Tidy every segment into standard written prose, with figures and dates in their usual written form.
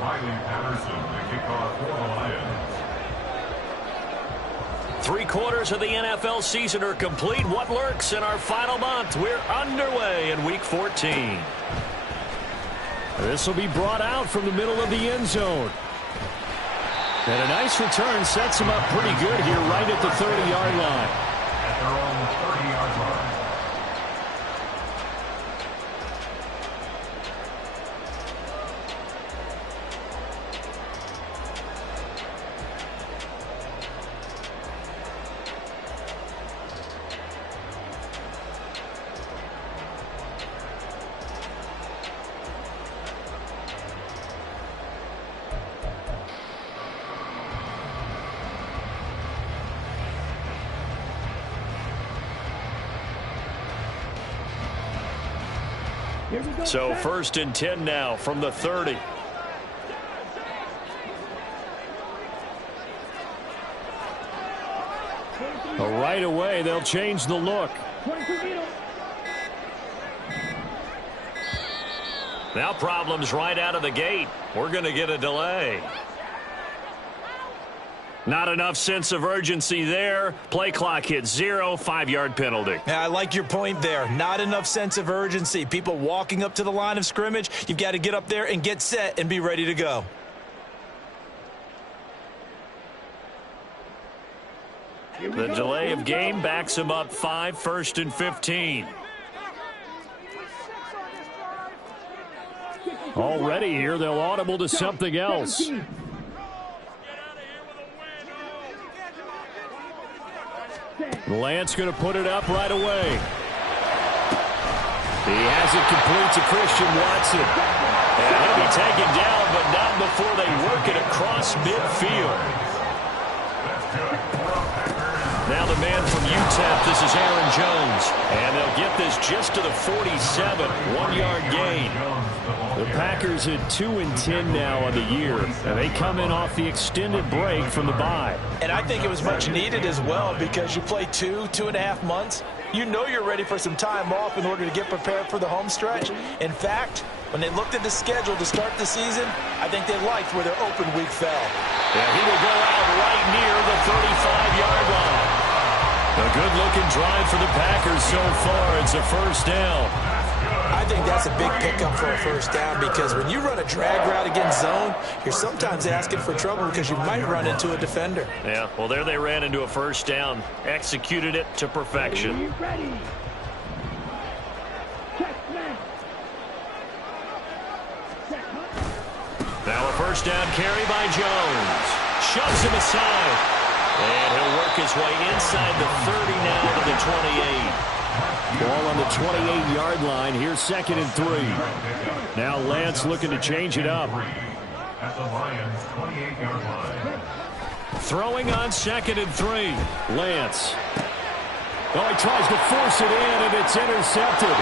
Riley Patterson, the kickoff for the Lions. 3/4 of the NFL season are complete. What lurks in our final month? We're underway in Week 14. This will be brought out from the middle of the end zone. And a nice return sets him up pretty good here right at the 30-yard line. At their own 30-yard line. So 1st and 10 now from the 30. Right away, they'll change the look. Now problems right out of the gate. We're going to get a delay. Not enough sense of urgency there. Play clock hits 0, 5-yard penalty. Yeah, I like your point there. Not enough sense of urgency. People walking up to the line of scrimmage, you've got to get up there and get set and be ready to go. The delay of game backs him up 5, 1st and 15. Already here, they'll audible to something else. Lance going to put it up right away. He has it complete to Christian Watson. And he'll be taken down, but not before they work it across midfield. Now the man from UTEP, this is Aaron Jones. And they'll get this just to the 47, 1-yard gain. The Packers at 2-10 now on the year, and they come in off the extended break from the bye. And I think it was much needed as well because you play 2.5 months. You know you're ready for some time off in order to get prepared for the home stretch. In fact, when they looked at the schedule to start the season, I think they liked where their open week fell. Yeah, he will go out right near the 35-yard line. A good-looking drive for the Packers so far. It's a 1st down. I think that's a big pickup for a 1st down because when you run a drag route against zone, you're sometimes asking for trouble because you might run into a defender. Yeah, well, there they ran into a 1st down, executed it to perfection. Now a 1st down carry by Jones. Shoves him aside. And he'll work his way inside the 30 now to the 28. Ball on the 28-yard line. Here's 2nd and 3. Now Lance looking to change it up. At the Lions' 28-yard line. Throwing on 2nd and 3. Lance. Oh, he tries to force it in, and it's intercepted.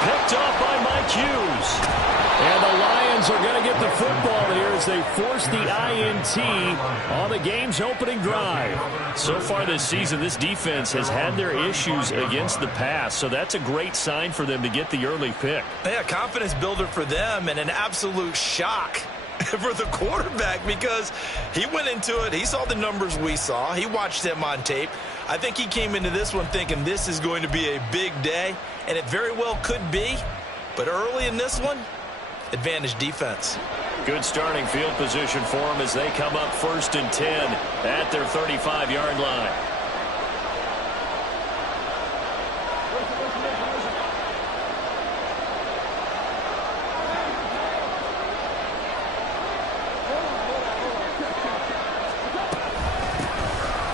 Picked off by Mike Hughes. And the Lions are going to get the football here as they force the INT on the game's opening drive. So far this season, this defense has had their issues against the pass, so that's a great sign for them to get the early pick. Yeah, confidence builder for them and an absolute shock for the quarterback because he went into it. He saw the numbers we saw. He watched them on tape. I think he came into this one thinking this is going to be a big day, and it very well could be. But early in this one, advantage defense. Good starting field position for them as they come up 1st and 10 at their 35-yard line.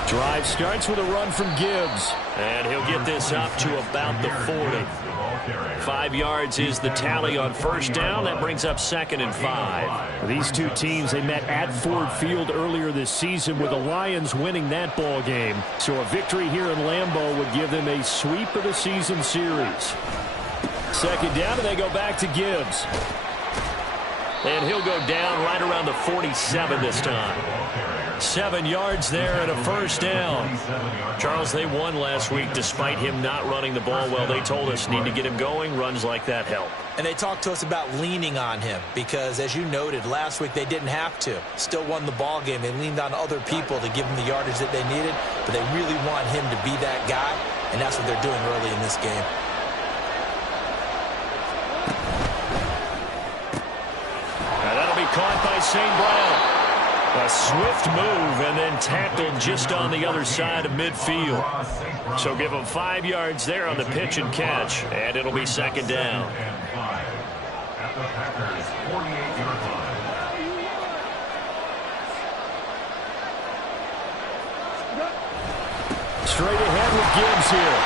Drive starts with a run from Gibbs. And he'll get this up to about the 40. 5 yards is the tally on 1st down. That brings up 2nd and 5. These two teams, they met at Ford Field earlier this season with the Lions winning that ball game. So a victory here in Lambeau would give them a sweep of the season series. 2nd down, and they go back to Gibbs. And he'll go down right around the 47 this time. 7 yards there and a 1st down. Charles, they won last week despite him not running the ball well. They told us need to get him going. Runs like that help. And they talked to us about leaning on him because, as you noted, last week they didn't have to. Still won the ball game. They leaned on other people to give them the yardage that they needed, but they really want him to be that guy, and that's what they're doing early in this game. Now that'll be caught by St. Brown. A swift move and then tackled just on the other side of midfield. So give him 5 yards there on the pitch and catch, and it'll be second down. At the Packers' 48-yard line. Straight ahead with Gibbs here.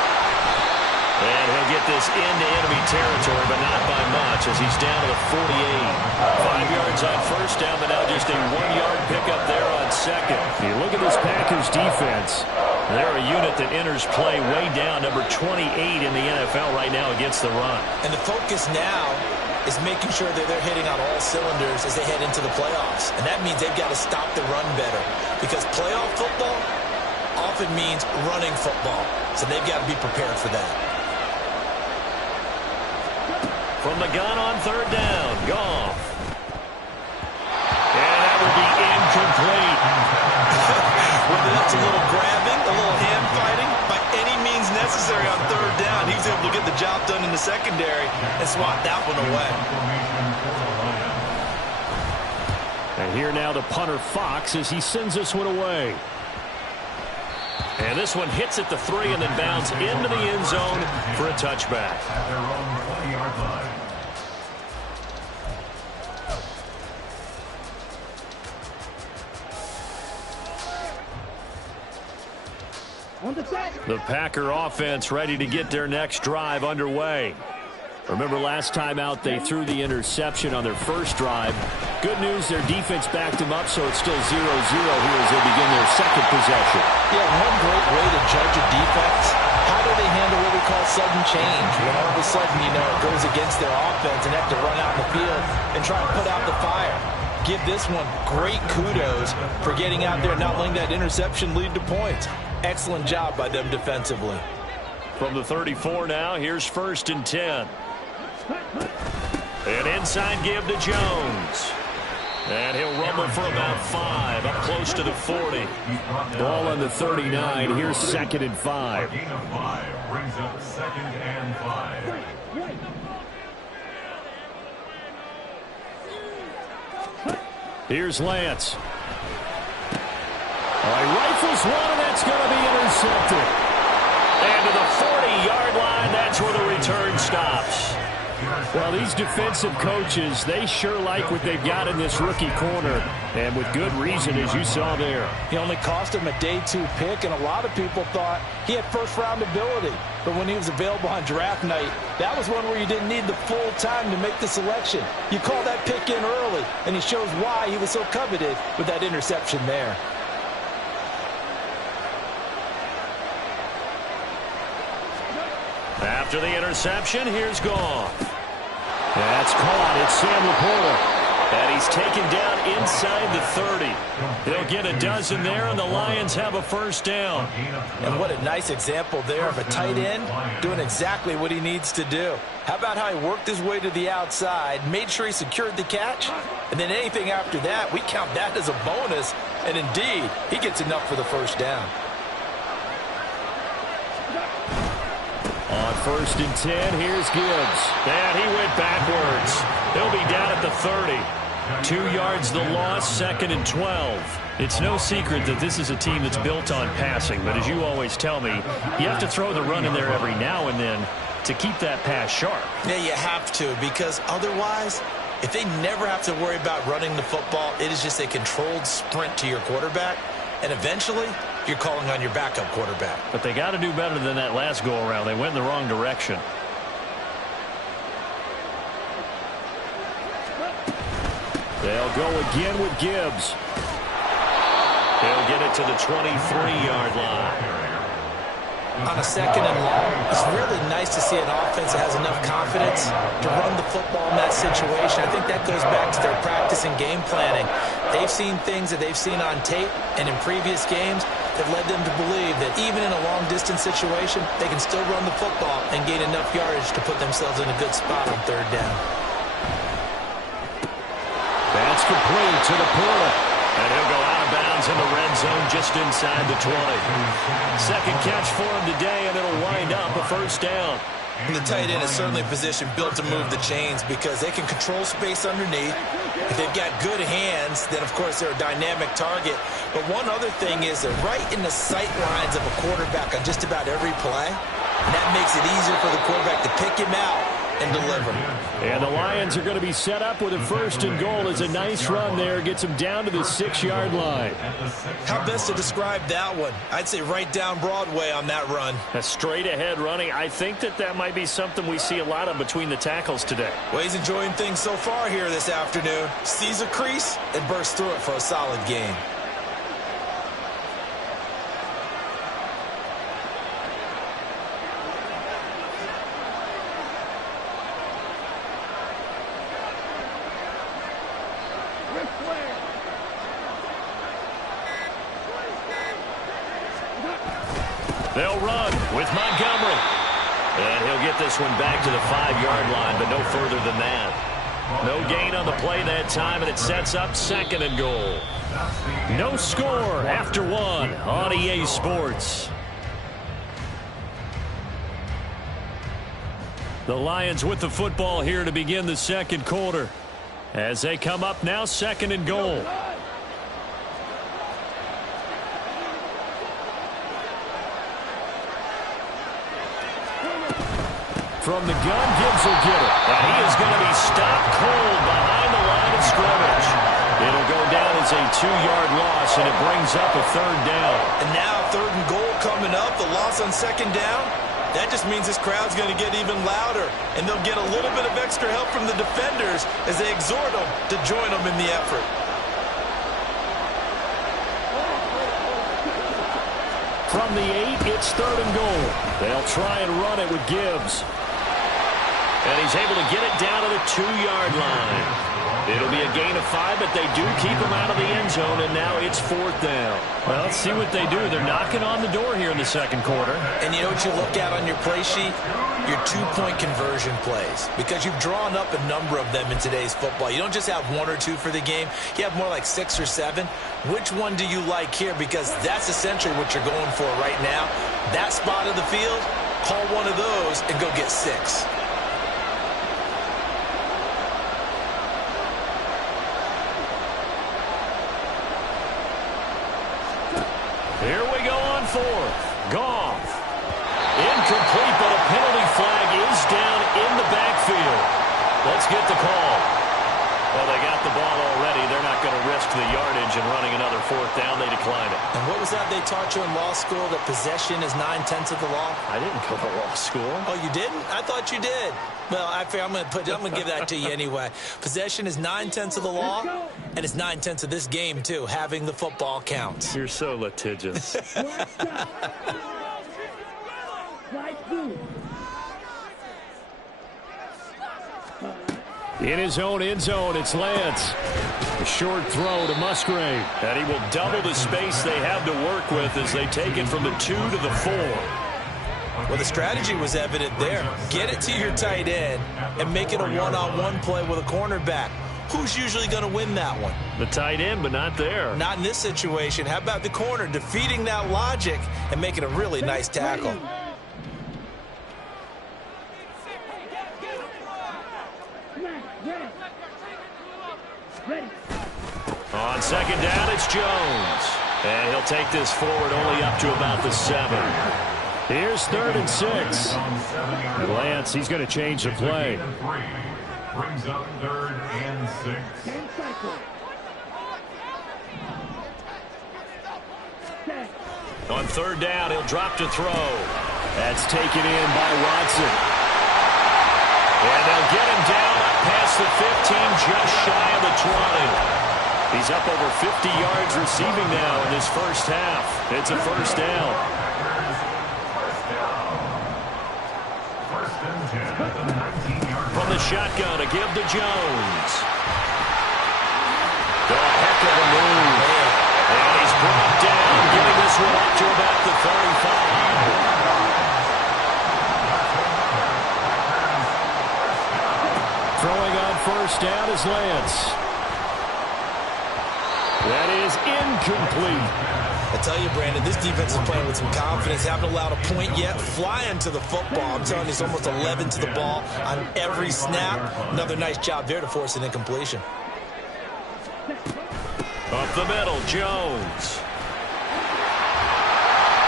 And he'll get this into enemy territory, but not by much as he's down to the 48. 5 yards on first down, but now just a 1-yard pickup there on second. You look at this Packers defense. They're a unit that enters play way down, number 28 in the NFL right now against the run. And the focus now is making sure that they're hitting on all cylinders as they head into the playoffs. And that means they've got to stop the run better because playoff football often means running football. So they've got to be prepared for that. From the gun on third down, Goff. And that will be incomplete. Whether that's a little grabbing, a little hand fighting, by any means necessary on third down, he was able to get the job done in the secondary and swat that one away. And here now the punter Fox as he sends this one away. And this one hits at the 3 and then bounds into the end zone for a touchback. At their own 20-yard line. The Packer offense ready to get their next drive underway. Remember last time out they threw the interception on their first drive. Good news, their defense backed them up, so it's still 0-0 here as they begin their second possession. Yeah, one great way to judge a defense, how do they handle what we call sudden change? When all of a sudden, you know, it goes against their offense and have to run out in the field and try and put out the fire. Give this one great kudos for getting out there and not letting that interception lead to points. Excellent job by them defensively. From the 34 now, here's 1st and 10. An inside give to Jones. And he'll rumble for about 5, up close to the 40. Ball on the 39, here's 2nd and 5. A gain of 5 brings up 2nd and 5. Here's Lance. All right, rifles one, and that's going to be intercepted. And to the 40-yard line, that's where the return stops. Well, these defensive coaches, they sure like what they've got in this rookie corner, and with good reason, as you saw there. He only cost him a day 2 pick, and a lot of people thought he had first-round ability. But when he was available on draft night, that was one where you didn't need the full time to make the selection. You call that pick in early, and he shows why he was so coveted with that interception there. After the interception, here's Goff. That's caught. It's Sam Laporta. And he's taken down inside the 30. They'll get a dozen there, and the Lions have a first down. And what a nice example there of a tight end doing exactly what he needs to do. How about how he worked his way to the outside, made sure he secured the catch, and then anything after that, we count that as a bonus. And indeed, he gets enough for the first down. On 1st and 10, here's Gibbs. And he went backwards. He'll be down at the 30. 2 yards the loss, 2nd and 12. It's no secret that this is a team that's built on passing, but as you always tell me, you have to throw the run in there every now and then to keep that pass sharp. Yeah, you have to, because otherwise, if they never have to worry about running the football, it is just a controlled sprint to your quarterback, and eventually you're calling on your backup quarterback. But they got to do better than that last go-around. They went in the wrong direction. They'll go again with Gibbs. He'll get it to the 23-yard line. On a 2nd and long, it's really nice to see an offense that has enough confidence to run the football in that situation. I think that goes back to their practice and game planning. They've seen things that they've seen on tape and in previous games, that led them to believe that even in a long-distance situation, they can still run the football and gain enough yardage to put themselves in a good spot on third down. That's complete to the Porter. And he'll go out of bounds in the red zone just inside the 20. Second catch for him today, and it'll wind up a first down. And the tight end is certainly a position built to move the chains because they can control space underneath. If they've got good hands, then, of course, they're a dynamic target. But one other thing is they're right in the sight lines of a quarterback on just about every play. And that makes it easier for the quarterback to pick him out and deliver. And the Lions are going to be set up with a first and goal. As a nice run there. Gets them down to the 6-yard line. How best to describe that one? I'd say right down Broadway on that run. A straight ahead running. I think that might be something we see a lot of between the tackles today. Well, he's enjoying things so far here this afternoon. Sees a crease and bursts through it for a solid gain. They'll run with Montgomery. And he'll get this one back to the 5-yard line, but no further than that. No gain on the play that time, and it sets up second and goal. No score after one on EA Sports. The Lions with the football here to begin the second quarter. As they come up now, second and goal. From the gun, Gibbs will get it. And he is going to be stopped cold behind the line of scrimmage. It'll go down as a 2-yard loss, and it brings up a third down. And now third and goal coming up, the loss on second down. That just means this crowd's going to get even louder, and they'll get a little bit of extra help from the defenders as they exhort them to join them in the effort. From the 8, it's third and goal. They'll try and run it with Gibbs. And he's able to get it down to the 2-yard line. It'll be a gain of 5, but they do keep him out of the end zone, and now it's fourth down. Well, let's see what they do. They're knocking on the door here in the second quarter. And you know what you look at on your play sheet? Your 2-point conversion plays. Because you've drawn up a number of them in today's football. You don't just have 1 or 2 for the game. You have more like 6 or 7. Which one do you like here? Because that's essentially what you're going for right now. That spot of the field, call one of those and go get 6. Here we go on fourth. Goff. Incomplete, but a penalty flag is down in the backfield. Let's get the call. Well, they got the ball already. They're not going to risk the yardage and running another fourth down. They decline it. And what was that they taught you in law school, that possession is 9/10 of the law? I didn't go to law school. Oh, you didn't? I thought you did. Well, I'm going to give that to you anyway. Possession is 9/10 of the law, and it's 9/10 of this game, too. Having the football counts. You're so litigious. In his own end zone, it's Lance. A short throw to Musgrave. And he will double the space they have to work with as they take it from the 2 to the 4. Well, the strategy was evident there. Get it to your tight end and make it a one-on-one play with a cornerback. Who's usually going to win that one? The tight end, but not there. Not in this situation. How about the corner defeating that logic and making a really nice tackle? On second down, it's Jones. And he'll take this forward only up to about the 7. Here's third and 6. And Lance, he's going to change the play. Brings up third and 6. On third down, he'll drop to throw. That's taken in by Watson. And they'll get him down up past the 15, just shy of the 20. He's up over 50 yards receiving now in this first half. It's a first down. First and 10 at the 19-yard line. From the shotgun, a give to Jones. A heck of a move. And he's brought down, giving this one up to about the 35. Throwing on first down is Lance. That is incomplete. I tell you, Brandon, this defense is playing with some confidence. Haven't allowed a point yet. Flying to the football. I'm telling you, it's almost 11 to the ball on every snap. Another nice job there to force an incompletion. Up the middle, Jones.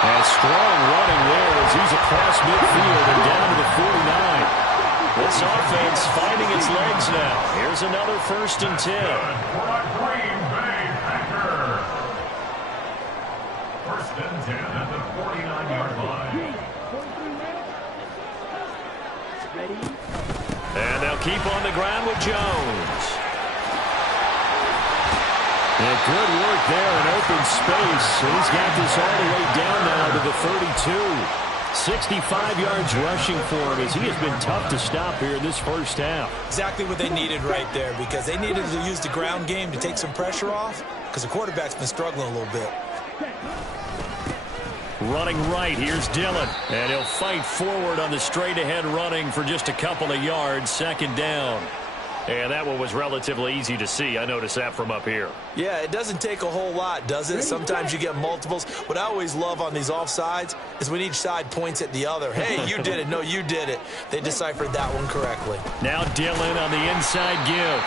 And strong running there as he's across midfield and down to the 49. This offense finding its legs now. Here's another 1st and 10. Green Bay Packers. 1st and 10 at the 49-yard line. And they'll keep on the ground with Jones. And good work there in open space. And he's got this all the way down now to the 32. 65 yards rushing for him as he has been tough to stop here in this first half. Exactly what they needed right there, because they needed to use the ground game to take some pressure off, because the quarterback's been struggling a little bit. Running right, here's Dillon. And he'll fight forward on the straight-ahead running for just a couple of yards, 2nd down. And that one was relatively easy to see. I noticed that from up here. Yeah, it doesn't take a whole lot, does it? Sometimes you get multiples. What I always love on these offsides is when each side points at the other. Hey, you did it. No, you did it. They deciphered that one correctly. Now Dillon on the inside give.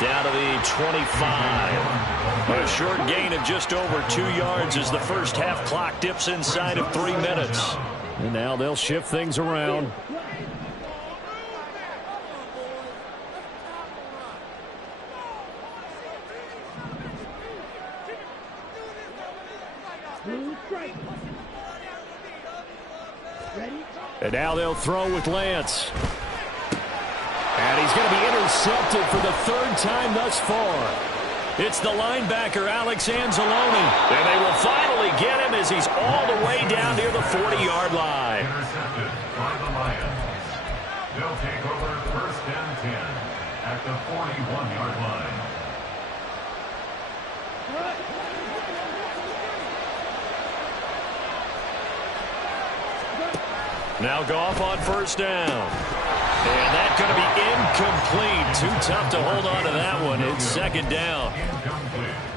Down to the 25. A short gain of just over 2 yards as the first half clock dips inside of 3 minutes. And now they'll shift things around. And now they'll throw with Lance. And he's going to be intercepted for the 3rd time thus far. It's the linebacker, Alex Anzalone. And they will finally get him as he's all the way down near the 40-yard line. Intercepted by the Lions. They'll take over 1st and 10 at the 41-yard line. Now Goff on 1st down. And that's going to be incomplete. Too tough to hold on to that one. It's 2nd down.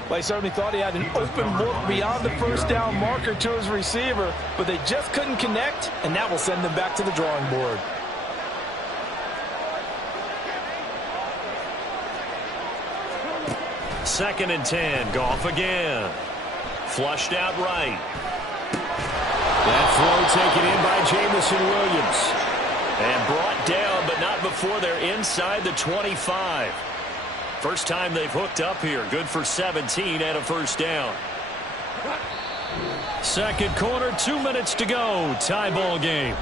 Well, he certainly thought he had an open look beyond the 1st down marker to his receiver, but they just couldn't connect, and that will send them back to the drawing board. Second and 10. Goff again. Flushed out right. That throw taken in by Jameson Williams. And brought down, but not before they're inside the 25. First time they've hooked up here. Good for 17 and a 1st down. Second quarter, 2 minutes to go. Tie ball game.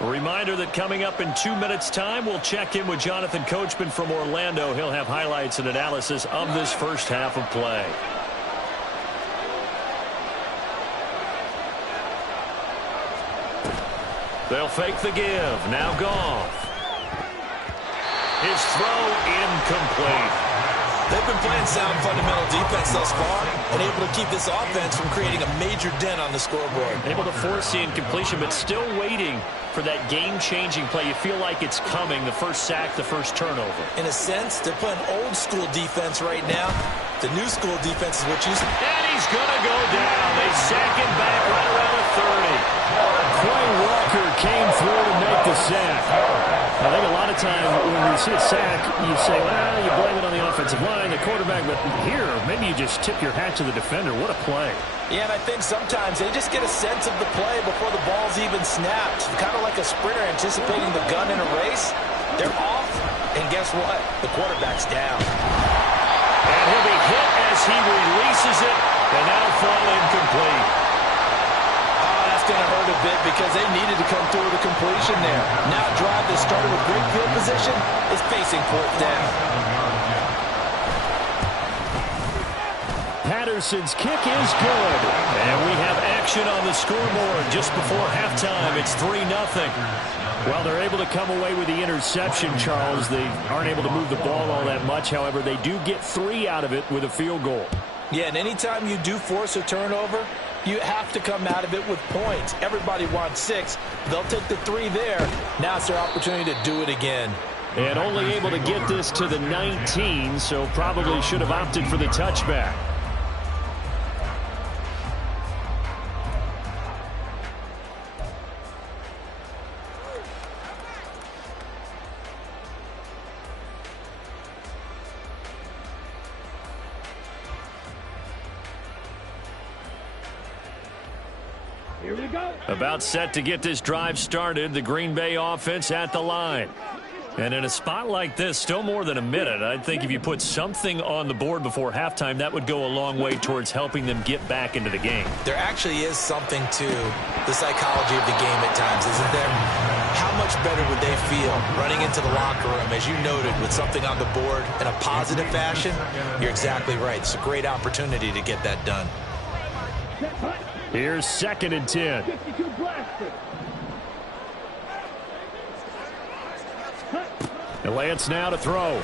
A reminder that coming up in 2 minutes' time, we'll check in with Jonathan Coachman from Orlando. He'll have highlights and analysis of this first half of play. They'll fake the give. Now Goff. His throw incomplete. They've been playing sound fundamental defense thus far and able to keep this offense from creating a major dent on the scoreboard. Able to force the incompletion, but still waiting for that game-changing play. You feel like it's coming, the first sack, the first turnover. In a sense, they're playing old-school defense right now. The new school defense is what you see. And he's going to go down. They sack him back right around the 30. Quay Walker came through to make the sack. I think a lot of times when you see a sack, you say, well, you blame it on the offensive line, the quarterback, but here, maybe you just tip your hat to the defender. What a play. Yeah, and I think sometimes they just get a sense of the play before the ball's even snapped. Kind of like a sprinter anticipating the gun in a race. They're off, and guess what? The quarterback's down. And he'll be hit as he releases it, and that'll fall incomplete. Going to hurt a bit because they needed to come through with a completion there. Now a drive that started with great field position is facing 4th down. Patterson's kick is good. And we have action on the scoreboard just before halftime. It's 3-0. Well, they're able to come away with the interception, Charles. They aren't able to move the ball all that much. However, they do get 3 out of it with a field goal. Yeah, and anytime you do force a turnover, you have to come out of it with points. Everybody wants 6. They'll take the 3 there. Now it's their opportunity to do it again. And only able to get this to the 19, so probably should have opted for the touchback. Here we go. About set to get this drive started, the Green Bay offense at the line. And in a spot like this, still more than a minute, I think if you put something on the board before halftime, that would go a long way towards helping them get back into the game. There actually is something to the psychology of the game at times, isn't there? How much better would they feel running into the locker room, as you noted, with something on the board in a positive fashion? You're exactly right. It's a great opportunity to get that done. Here's 2nd and 10. 52 blaster. And Lance now to throw.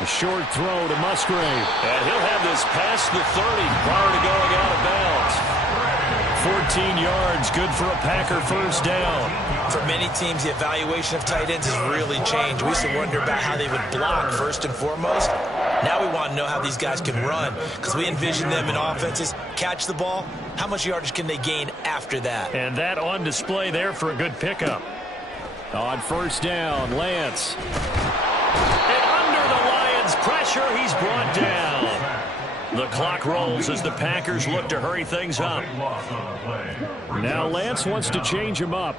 A short throw to Musgrave. And he'll have this past the 30 prior to going out of bounds. 14 yards, good for a Packer first down. For many teams, the evaluation of tight ends has really changed. We used to wonder about how they would block first and foremost. Now we want to know how these guys can run, because we envision them in offenses catch the ball. How much yardage can they gain after that? And that on display there for a good pickup. On first down, Lance. And under the Lions' pressure, he's brought down. The clock rolls as the Packers look to hurry things up. Now Lance wants to change him up.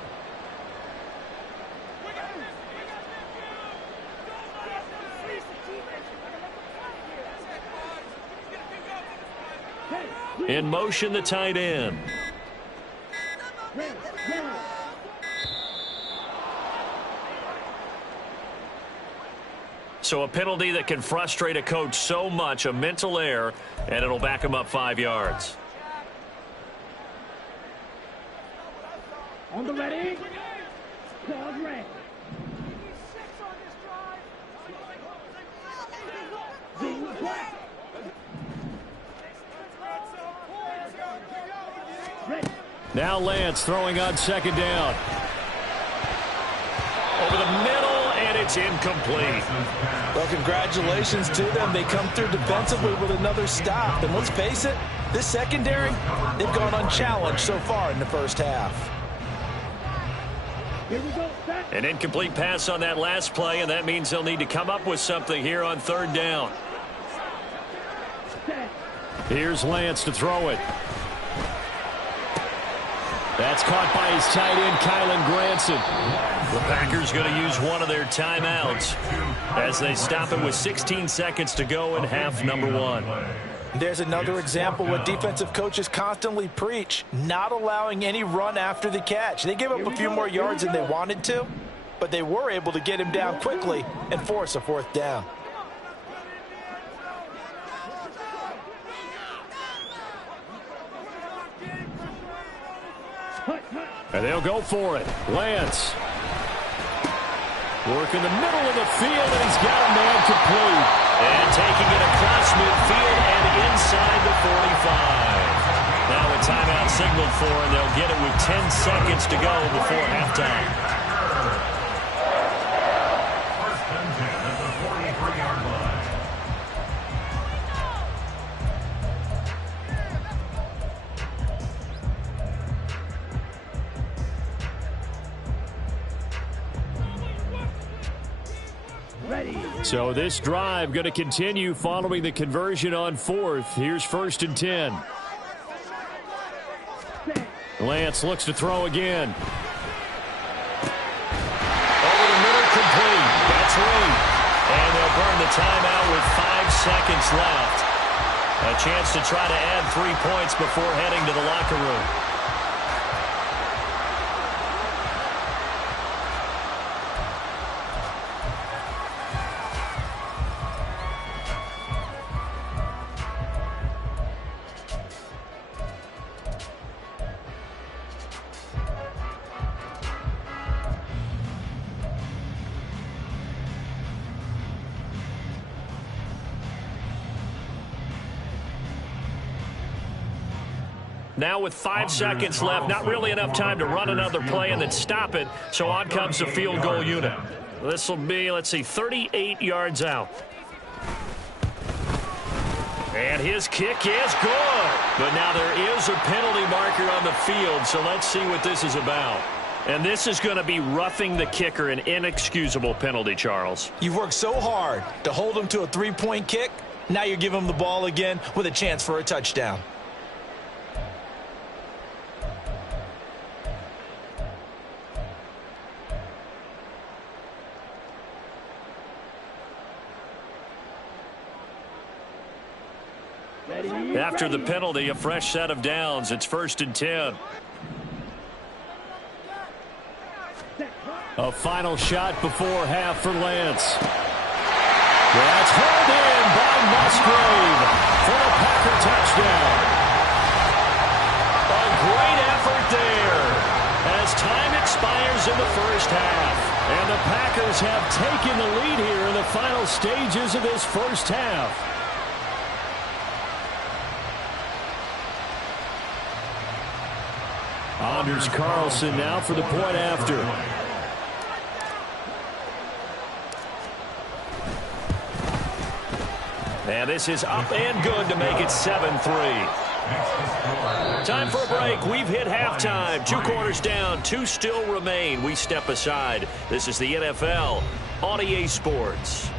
In motion, the tight end. So a penalty that can frustrate a coach so much, a mental error, and it'll back him up 5 yards. On the ready. Pause red. Now Lance throwing on 2nd down. Over the middle, and it's incomplete. Well, congratulations to them. They come through defensively with another stop. And let's face it, this secondary, they've gone unchallenged so far in the first half. Here we go. Set. An incomplete pass on that last play, and that means they'll need to come up with something here on 3rd down. Set. Here's Lance to throw it. That's caught by his tight end, Kylen Granson. The Packers going to use one of their timeouts as they stop it with 16 seconds to go in half number 1. There's another example what defensive coaches constantly preach, not allowing any run after the catch. They gave up a few more yards than they wanted to, but they were able to get him down quickly and force a 4th down. And they'll go for it. Lance. Work in the middle of the field, and he's got a man complete. And taking it across midfield and inside the 45. Now a timeout signaled for, and they'll get it with 10 seconds to go before halftime. First and 10 at the 43-yard line. Ready. So this drive going to continue following the conversion on 4th. Here's 1st and 10. Set. Lance looks to throw again. Over the middle, complete. That's right. And they'll burn the timeout with 5 seconds left. A chance to try to add 3 points before heading to the locker room. Now with 5 seconds left, not really enough time to run another play and then stop it, so on comes the field goal unit. This will be, let's see, 38 yards out. And his kick is good. But now there is a penalty marker on the field, so let's see what this is about. And this is going to be roughing the kicker, an inexcusable penalty, Charles. You've worked so hard to hold him to a three-point kick. Now you give him the ball again with a chance for a touchdown. After the penalty, a fresh set of downs. It's 1st and 10. A final shot before half for Lance. That's hauled in by Musgrave for a Packer touchdown. A great effort there as time expires in the first half. And the Packers have taken the lead here in the final stages of this first half. Anders Carlson now for the point after. And this is up and good to make it 7-3. Time for a break. We've hit halftime. 2 quarters down. 2 still remain. We step aside. This is the NFL on EA Sports.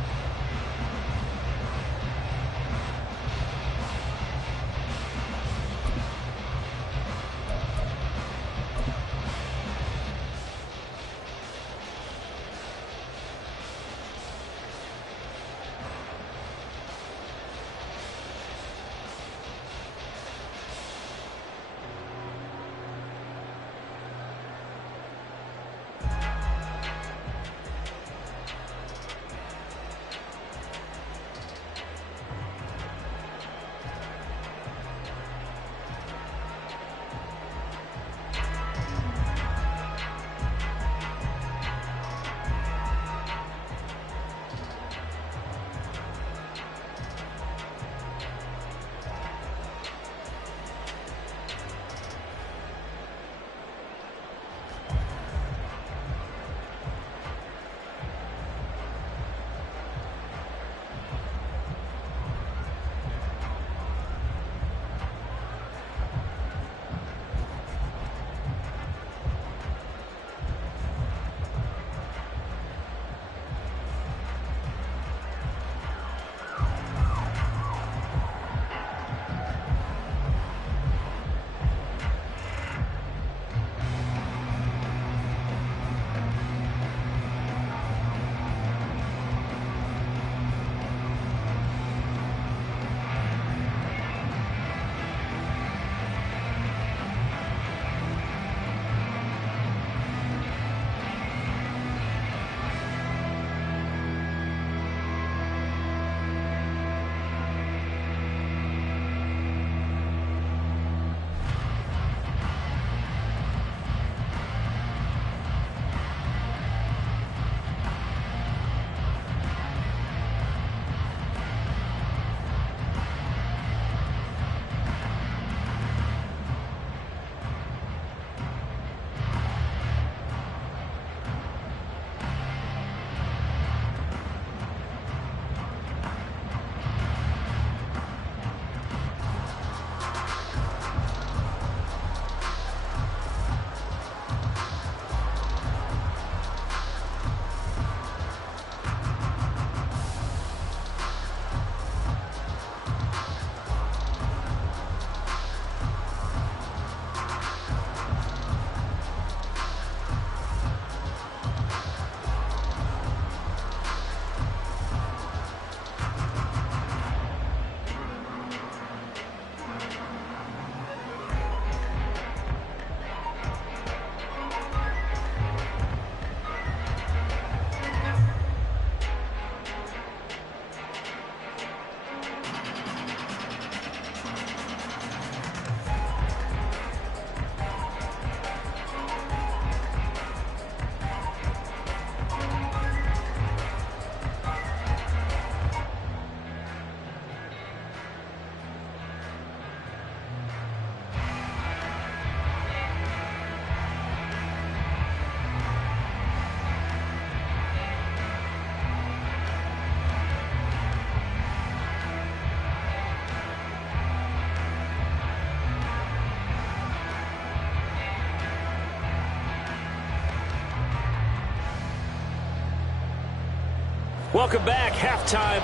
Welcome back. Halftime.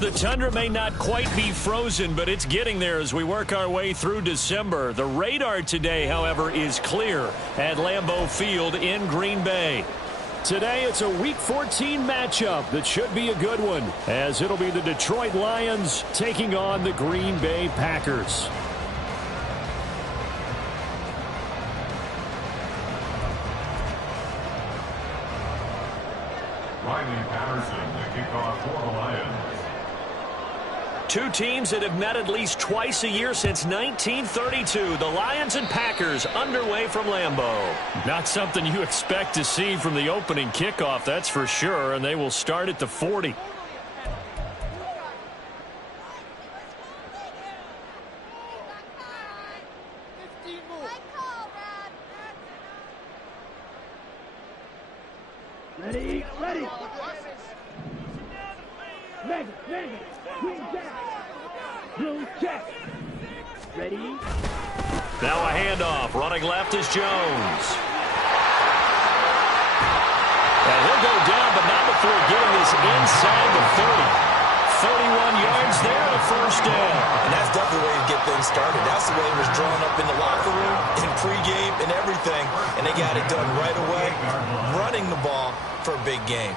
The tundra may not quite be frozen, but it's getting there as we work our way through December. The radar today, however, is clear at Lambeau Field in Green Bay. Today, it's a Week 14 matchup that should be a good one, as it'll be the Detroit Lions taking on the Green Bay Packers. Riley Patterson to kick off for the Lions. Two teams that have met at least twice a year since 1932. The Lions and Packers underway from Lambeau. Not something you expect to see from the opening kickoff, that's for sure, and they will start at the 40. Ready, ready. Mega, green jack. Blue check. Ready. Now a handoff. Running left is Jones. And he'll go down, but not before getting this inside the 30. 31 yards there, the first down. And that's definitely the way to get things started. That's the way it was drawn up in the locker room, in pregame, and everything. And they got it done right away, running the ball for a big game.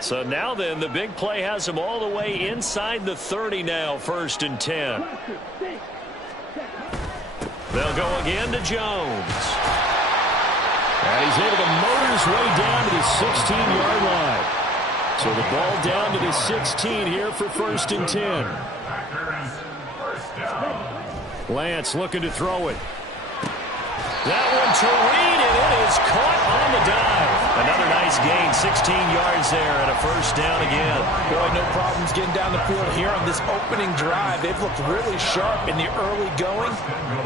So now then, the big play has him all the way inside the 30 now, 1st and 10. They'll go again to Jones. And he's able to motor his way down to the 16-yard line. So the ball down to the 16 here for 1st and 10. Lance looking to throw it. That one to Reed, and it is caught on the dive. Another nice gain, 16 yards there, and a first down again. Boy, no problems getting down the field here on this opening drive. They've looked really sharp in the early going,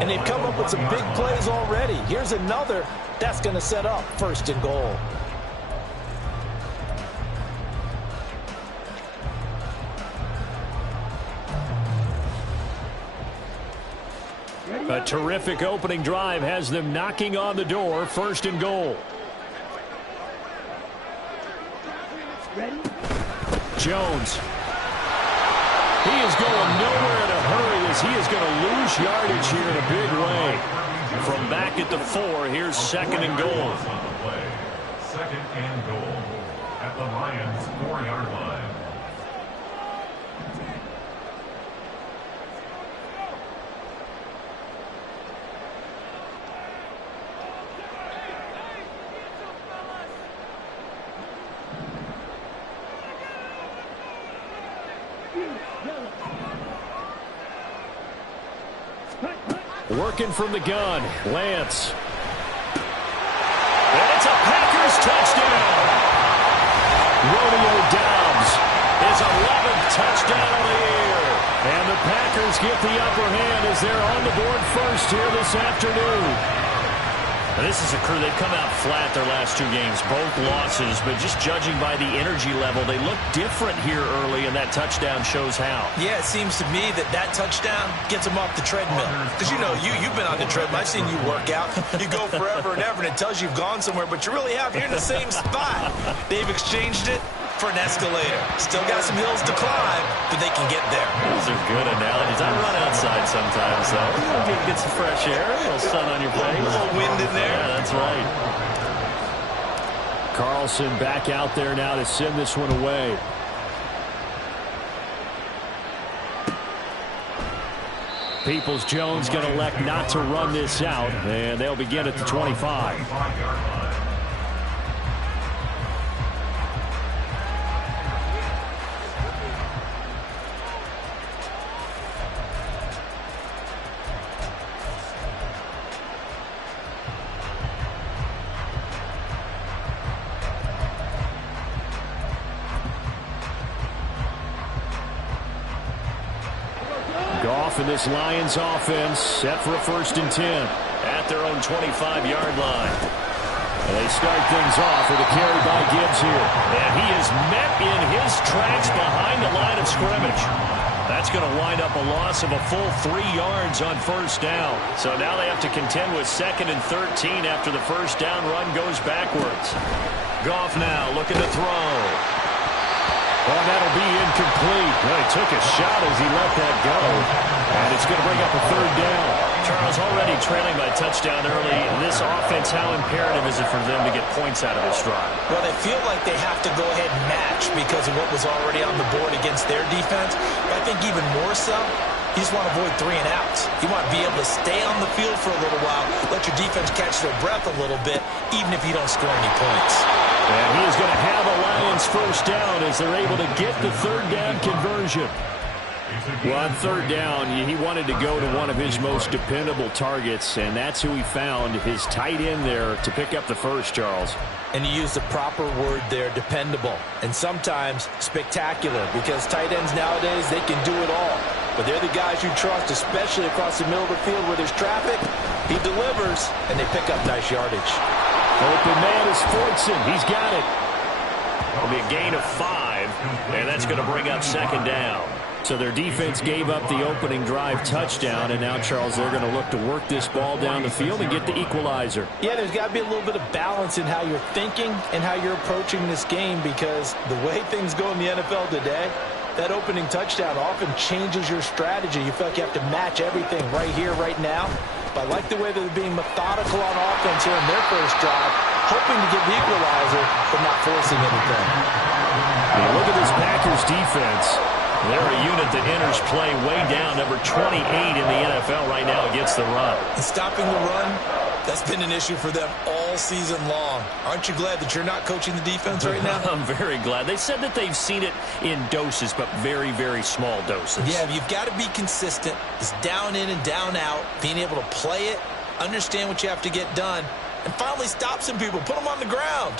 and they've come up with some big plays already. Here's another that's going to set up 1st and goal. A terrific opening drive has them knocking on the door, 1st and goal. Ready. Jones. He is going nowhere in a hurry as he is going to lose yardage here in a big way. From back at the 4, here's 2nd and goal. 2nd and goal at the Lions' 4-yard line. Working from the gun, Lance. And it's a Packers touchdown. Romeo Doubs, his 11th touchdown of the year. And the Packers get the upper hand as they're on the board first here this afternoon. And this is a crew, they've come out flat their last 2 games, both losses, but just judging by the energy level, they look different here early, and that touchdown shows how. Yeah, it seems to me that touchdown gets them off the treadmill. Because, you know, you've been on the treadmill. I've seen you work out. You go forever and ever, and it tells you you've gone somewhere, but you really have. You're in the same spot. They've exchanged it for an escalator. Still got some hills to climb, but they can get there. Those are good analogies. I run outside sometimes, though. Get some fresh air, a little sun on your face. A little wind in there. Yeah, that's right. Carlson back out there now to send this one away. Peoples-Jones going to elect not to run this out, and they'll begin at the 25. Goff and this Lions offense set for a 1st and 10 at their own 25-yard line. And they start things off with a carry by Gibbs here. And he is met in his tracks behind the line of scrimmage. That's going to wind up a loss of a full 3 yards on first down. So now they have to contend with 2nd and 13 after the first down run goes backwards. Goff now looking to throw. Oh, that'll be incomplete. Well, he took a shot as he let that go. And it's going to bring up a 3rd down. Charles, already trailing by touchdown early. This offense, how imperative is it for them to get points out of this drive? Well, they feel like they have to go ahead and match because of what was already on the board against their defense. But I think even more so, you just want to avoid 3 and outs. You want to be able to stay on the field for a little while, let your defense catch their breath a little bit, even if you don't score any points. And he is going to have a Lions first down as they're able to get the 3rd down conversion. Well, on 3rd down, he wanted to go to one of his most dependable targets, and that's who he found, his tight end there, to pick up the first, Charles. And you use the proper word there, dependable, and sometimes spectacular, because tight ends nowadays, they can do it all. But they're the guys you trust, especially across the middle of the field where there's traffic. He delivers, and they pick up nice yardage. Open man is Fortson. He's got it. It'll be a gain of 5, and that's going to bring up 2nd down. So their defense gave up the opening drive touchdown, and now, Charles, they're going to look to work this ball down the field and get the equalizer. Yeah, there's got to be a little bit of balance in how you're thinking and how you're approaching this game, because the way things go in the NFL today, that opening touchdown often changes your strategy. You feel like you have to match everything right here, right now. But I like the way that they're being methodical on offense here in their first drive, hoping to get the equalizer, but not forcing anything. Yeah, look at this Packers defense. They're a unit that enters play way down, number 28 in the NFL right now against the run. And stopping the run, that's been an issue for them all season long. Aren't you glad that you're not coaching the defense right now? I'm very glad. They said that they've seen it in doses, but very, very small doses. Yeah, you've got to be consistent. It's down in and down out, being able to play it, understand what you have to get done, and finally stop some people, put them on the ground.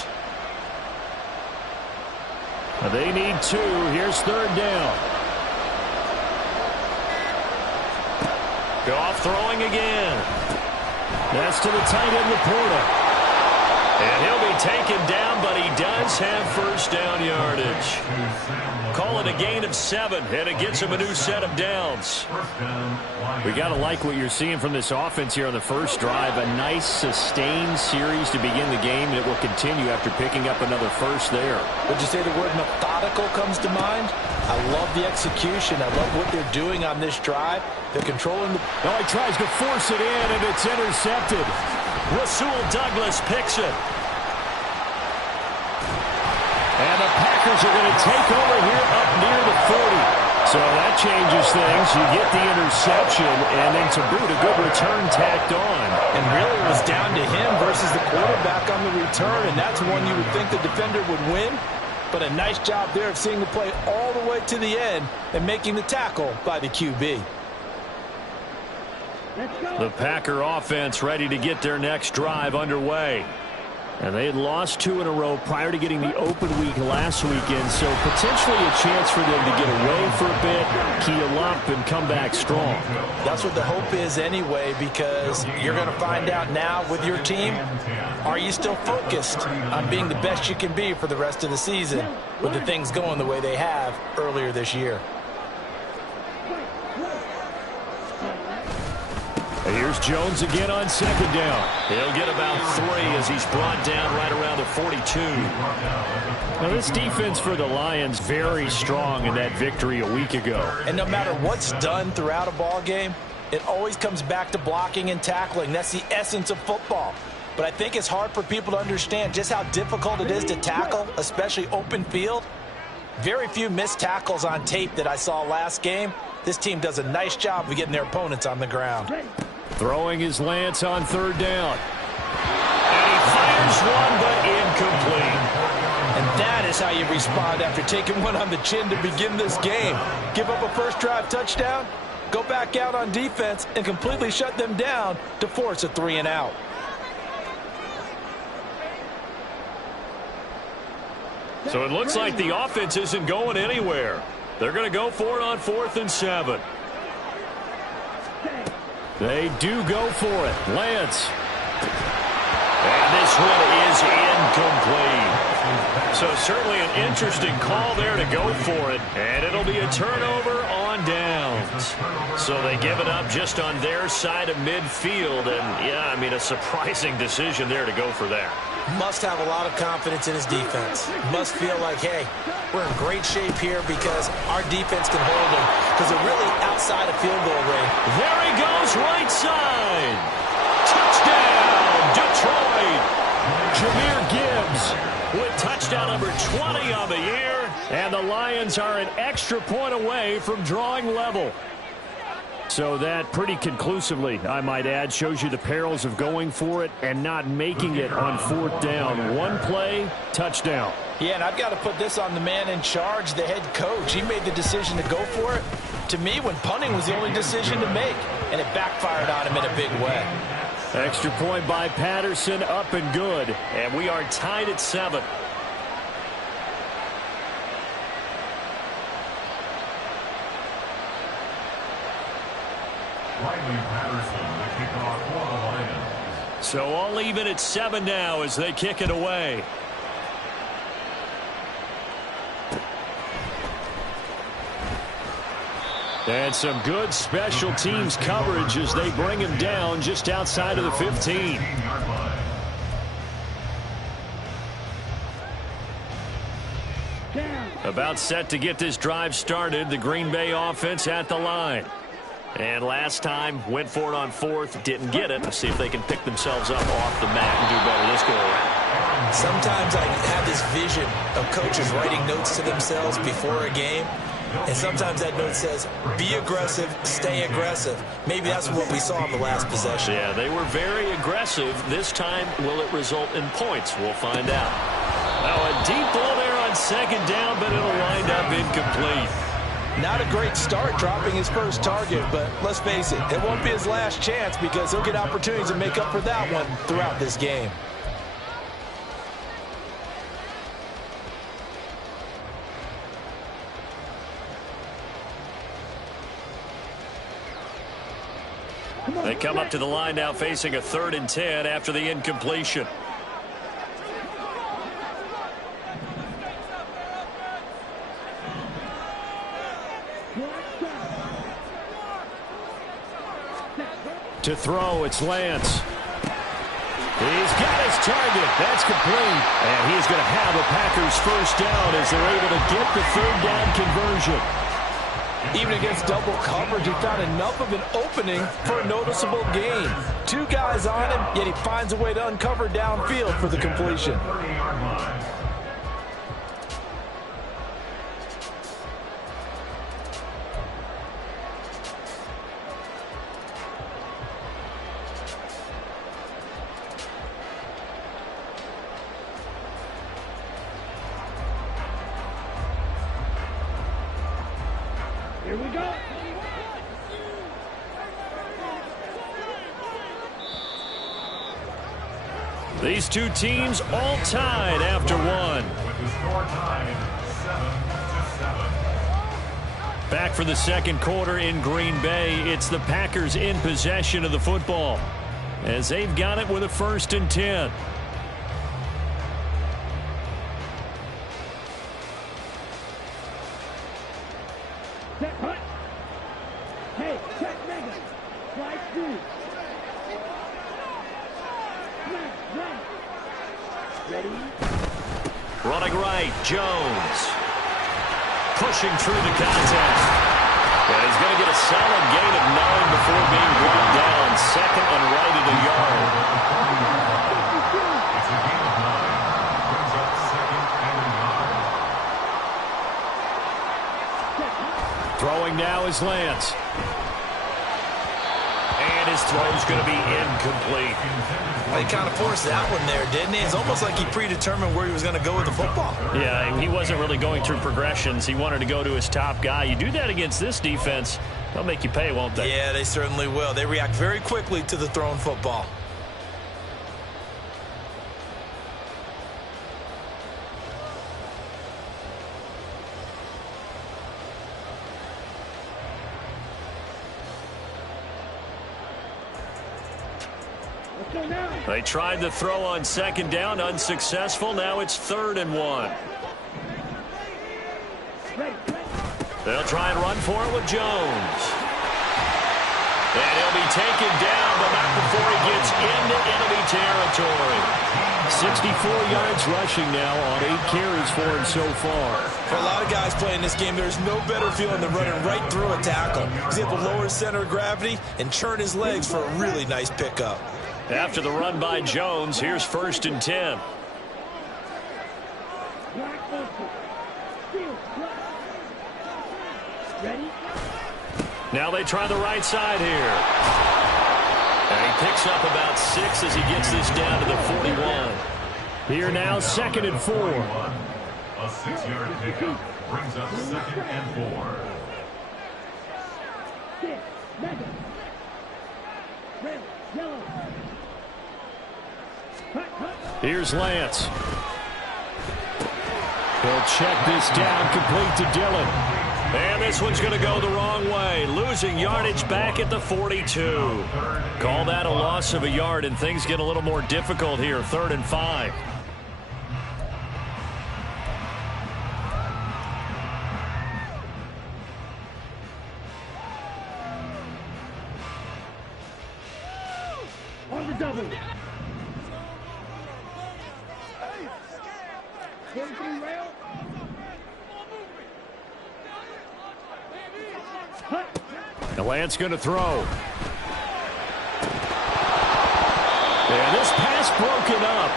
They need 2. Here's 3rd down. Goff throwing again. That's to the tight end, Laporta. And he'll be taken down, but he does have first down yardage. Call it a gain of 7, and it gets him a new set of downs. We got to like what you're seeing from this offense here on the first drive. A nice, sustained series to begin the game, and it will continue after picking up another first there. Would you say the word methodical comes to mind? I love the execution. I love what they're doing on this drive. They're controlling the... Oh, he tries to force it in, and it's intercepted. Rasul Douglas picks it. And the Packers are going to take over here up near the 40. So that changes things. You get the interception, and then to boot, a good return tacked on. And really it was down to him versus the quarterback on the return, and that's one you would think the defender would win. But a nice job there of seeing the play all the way to the end and making the tackle by the QB. The Packer offense ready to get their next drive underway. And they had lost 2 in a row prior to getting the open week last weekend, so potentially a chance for them to get away for a bit, keel up, and come back strong. That's what the hope is anyway, because you're going to find out now with your team, are you still focused on being the best you can be for the rest of the season with the things going the way they have earlier this year? Here's Jones again on 2nd down. He'll get about 3 as he's brought down right around the 42. Now, this defense for the Lions very strong in that victory a week ago. And no matter what's done throughout a ball game, it always comes back to blocking and tackling. That's the essence of football. But I think it's hard for people to understand just how difficult it is to tackle, especially open field. Very few missed tackles on tape that I saw last game. This team does a nice job of getting their opponents on the ground. Throwing his Lance on 3rd down. And he fires one, but incomplete. And that is how you respond after taking one on the chin to begin this game. Give up a first drive touchdown, go back out on defense, and completely shut them down to force a 3 and out. So it looks like the offense isn't going anywhere. They're going to go for it on 4th and 7. They do go for it. Lance. And this one is incomplete. So certainly an interesting call there to go for it. And it'll be a turnover on downs. So they give it up just on their side of midfield. And, yeah, I mean, a surprising decision there to go for that. Must have a lot of confidence in his defense. Must feel like, hey, we're in great shape here because our defense can hold them because they're really outside of field goal range. There he goes, right side. Touchdown, Detroit. Jahmyr Gibbs with touchdown number 20 on the year. And the Lions are an extra point away from drawing level. So that pretty conclusively, I might add, shows you the perils of going for it and not making it on fourth down. One play, touchdown. Yeah, and I've got to put this on the man in charge, the head coach. He made the decision to go for it. To me, when punting was the only decision to make, and it backfired on him in a big way. Extra point by Patterson, up and good. And we are tied at 7. Riley Patterson, the kickoff for the Lions. So all even at 7 now as they kick it away. And some good special teams coverage as they bring him down just outside of the 15. About set to get this drive started, the Green Bay offense at the line. And last time, went for it on fourth, didn't get it. Let's see if they can pick themselves up off the mat and do better this go around. Sometimes I have this vision of coaches writing notes to themselves before a game. And sometimes that note says, be aggressive, stay aggressive. Maybe that's what we saw in the last possession. Yeah, they were very aggressive. This time, will it result in points? We'll find out. Now, a deep ball there on second down, but it'll wind up incomplete. Not a great start dropping his first target, but let's face it, it won't be his last chance because he'll get opportunities to make up for that one throughout this game. They come up to the line now facing a 3rd and 10 after the incompletion. To throw, it's Lance. He's got his target. That's complete. And he's going to have a Packers first down as they're able to get the 3rd down conversion. Even against double coverage, he found enough of an opening for a noticeable gain. 2 guys on him, yet he finds a way to uncover downfield for the completion. Here we go. These two teams all tied after one. With the score tied 7-7. Back for the second quarter in Green Bay. It's the Packers in possession of the football as they've got it with a 1st and 10. Set punt. Hey, check Megan. Slide through. Run. Ready? Running right, Jones. Pushing through the contact. And he's going to get a solid gain of 9 before being brought down. 2nd and right at a yard. It's a gain of 9. Brings up 2nd and a yard. Throwing now is Lance. And his throw's going to be incomplete. He kind of forced that one there, didn't he? It's almost like he predetermined where he was going to go with the football. Yeah, he wasn't really going through progressions. He wanted to go to his top guy. You do that against this defense, they'll make you pay, won't they? Yeah, they certainly will. They react very quickly to the thrown football. Whistle now. They tried the throw on second down, unsuccessful. Now it's 3rd and 1. Ready. They'll try and run for it with Jones. And he'll be taken down, but not before he gets into enemy territory. 64 yards rushing now on 8 carries for him so far. For a lot of guys playing this game, there's no better feeling than running right through a tackle. He's able to lower his center of gravity and churn his legs for a really nice pickup. After the run by Jones, here's 1st and 10. Black whistle. Field. Ready. Now they try the right side here. And he picks up about 6 as he gets this down to the 41. Here now, 2nd and 4. A 6-yard pickup brings up 2nd and 4. 6. Mega. Red. Yellow. Cut. Here's Lance. He'll check this down, complete to Dillon. And this one's going to go the wrong way. Losing yardage back at the 42. Call that a loss of a yard, and things get a little more difficult here. 3rd and 5. On the double. 43 rail. The Lance going to throw. And this pass broken up.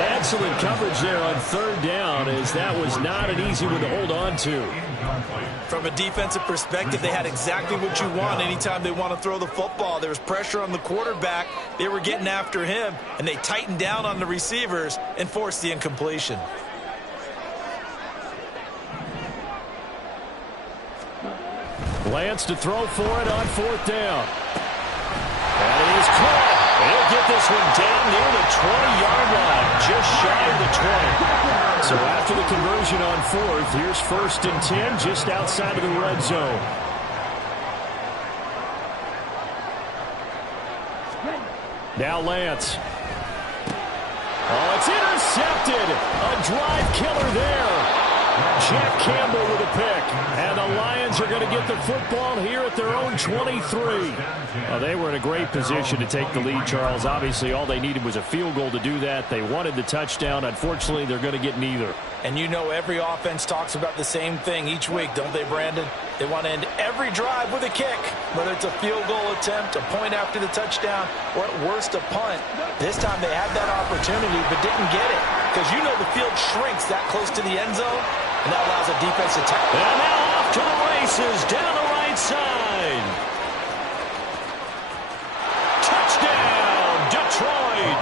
Excellent coverage there on 3rd down, as that was not an easy one to hold on to. From a defensive perspective, they had exactly what you want anytime they want to throw the football. There was pressure on the quarterback. They were getting after him, and they tightened down on the receivers and forced the incompletion. Lance to throw for it on 4th down. And it is caught. He'll get this one down near the 20-yard line, just shy of the 20. So after the conversion on 4th, here's 1st and 10, just outside of the red zone. Now Lance. Oh, it's intercepted. A drive killer there. Jack Campbell with a pick. And the Lions are going to get the football here at their own 23. They were in a great position to take the lead, Charles. Obviously, all they needed was a field goal to do that. They wanted the touchdown. Unfortunately, they're going to get neither. And you know every offense talks about the same thing each week, don't they, Brandon? They want to end every drive with a kick, whether it's a field goal attempt, a point after the touchdown, or at worst a punt. This time they had that opportunity but didn't get it, because you know the field shrinks that close to the end zone, and that allows a defense to tackle. And now off to the races down the right side. Touchdown, Detroit.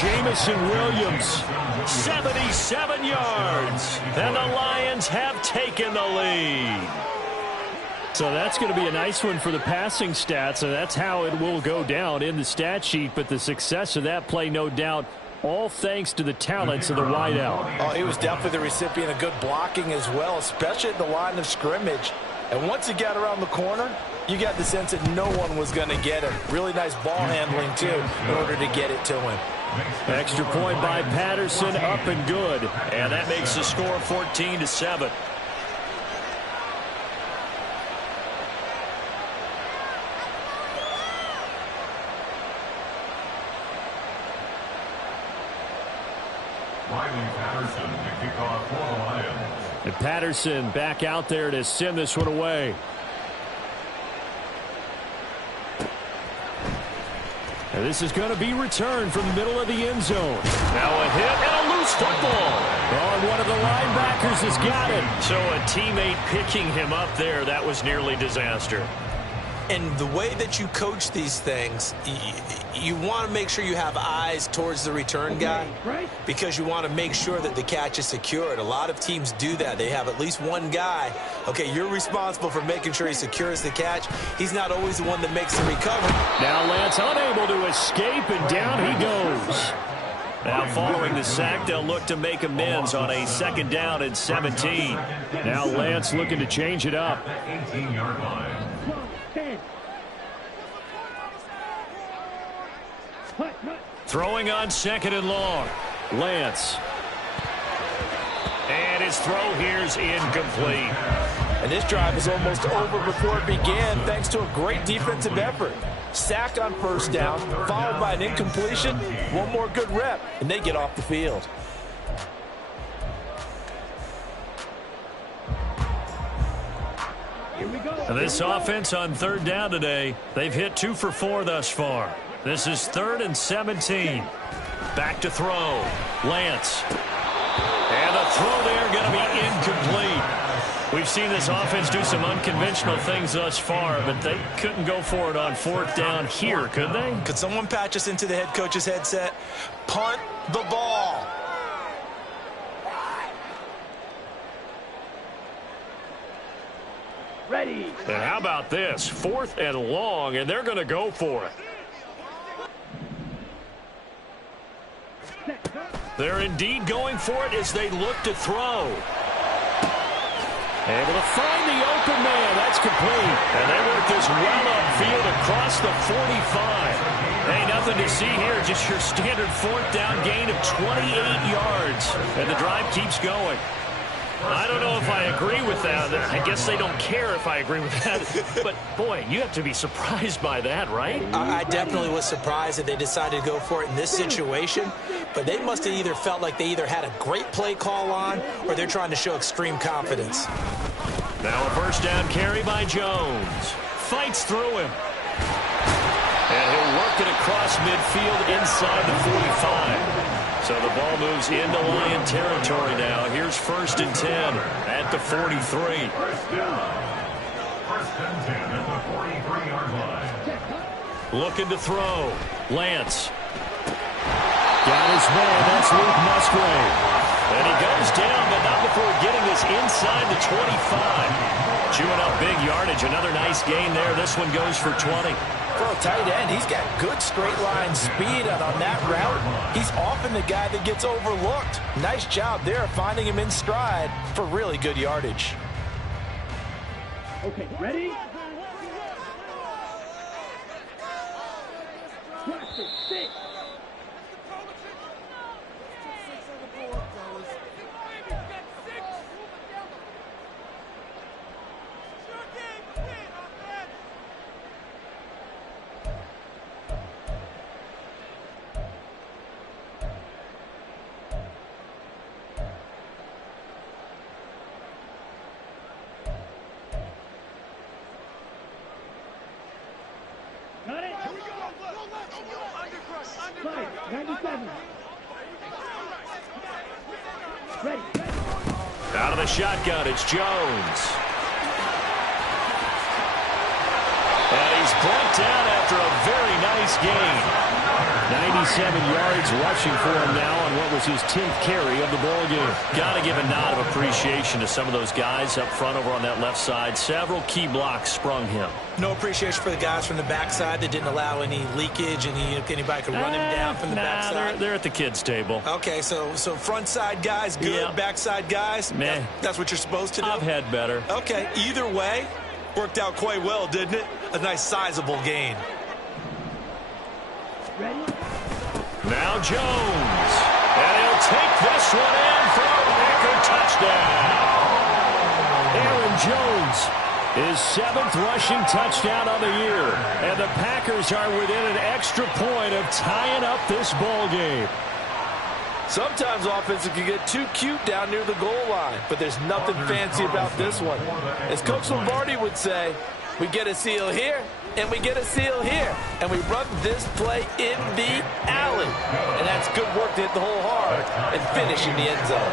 Jamison Williams, 77 yards. And the Lions have taken the lead. So that's going to be a nice one for the passing stats, and that's how it will go down in the stat sheet. But the success of that play, no doubt, all thanks to the talents of the wideout. Oh, he was definitely the recipient of good blocking as well, especially at the line of scrimmage. And once he got around the corner, you got the sense that no one was going to get him. Really nice ball handling, too, in order to get it to him. Extra point by Patterson, up and good. And that makes the score 14-7. Riley Patterson to kick off for the Lions. And Patterson back out there to send this one away. And this is going to be returned from the middle of the end zone. Now a hit and a loose football. Oh, one of the linebackers has got it. So a teammate picking him up there, that was nearly disaster. And the way that you coach these things, you want to make sure you have eyes towards the return guy, because you want to make sure that the catch is secured. A lot of teams do that. They have at least one guy. Okay, you're responsible for making sure he secures the catch. He's not always the one that makes the recovery. Now Lance unable to escape, and down he goes. Now following the sack, they'll look to make amends on a 2nd down and 17. Now Lance looking to change it up. 18-yard line. 10. Hut, Throwing on 2nd and long. Lance. And his throw here's incomplete. And this drive is almost over before it began thanks to a great defensive effort. Sack on 1st down, followed by an incompletion. One more good rep, and they get off the field. Here we go. This offense on 3rd down today, they've hit 2 for 4 thus far. This is 3rd and 17. Back to throw. Lance. And the throw there going to be incomplete. We've seen this offense do some unconventional things thus far, but they couldn't go for it on 4th down here, could they? Could someone patch us into the head coach's headset? Punt the ball. Ready. And how about this? 4th and long, and they're going to go for it. They're indeed going for it as they look to throw. Able to find the open man. That's complete. And they work this well upfield across the 45. Hey, nothing to see here. Just your standard 4th down gain of 28 yards. And the drive keeps going. I don't know if I agree with that. I guess they don't care if I agree with that. But, boy, you have to be surprised by that, right? I definitely was surprised that they decided to go for it in this situation. But they must have either felt like they either had a great play call on or they're trying to show extreme confidence. Now a 1st down carry by Jones. Fights through him. And he'll work it across midfield inside the 45. So the ball moves into Lion territory now. Here's 1st and 10 at the 43. 1st and 10 at the 43-yard line. Looking to throw. Lance. Got his man. That's Luke Musgrave. And he goes down, but not before getting this inside the 25. Chewing up big yardage. Another nice gain there. This one goes for 20. For a tight end, he's got good straight line speed, and on that route, he's often the guy that gets overlooked. Nice job there finding him in stride for really good yardage. Okay, ready? Practice, 6. Got it? 97. Ready. Out of the shotgun, it's Jones. And he's brought down after a very nice gain. 97 yards rushing for him now on what was his 10th carry of the ball game. Got to give a nod of appreciation to some of those guys up front over on that left side. Several key blocks sprung him. No appreciation for the guys from the backside that didn't allow any leakage, and anybody could run him down from the backside. They're at the kids' table. Okay, so front side guys good, Yeah. backside guys, Meh. that's what you're supposed to do? I've had better. Okay, either way, worked out quite well, didn't it? A nice sizable gain. Ready? Now Jones. And he'll take this one in for a Packer touchdown. Aaron Jones, his 7th rushing touchdown of the year. And the Packers are within an extra point of tying up this ball game. Sometimes offenses can get too cute down near the goal line, but there's nothing fancy about this one. As Coach Lombardi would say, we get a seal here, and we get a seal here. And we run this play in the alley. And that's good work to hit the hole hard and finish in the end zone.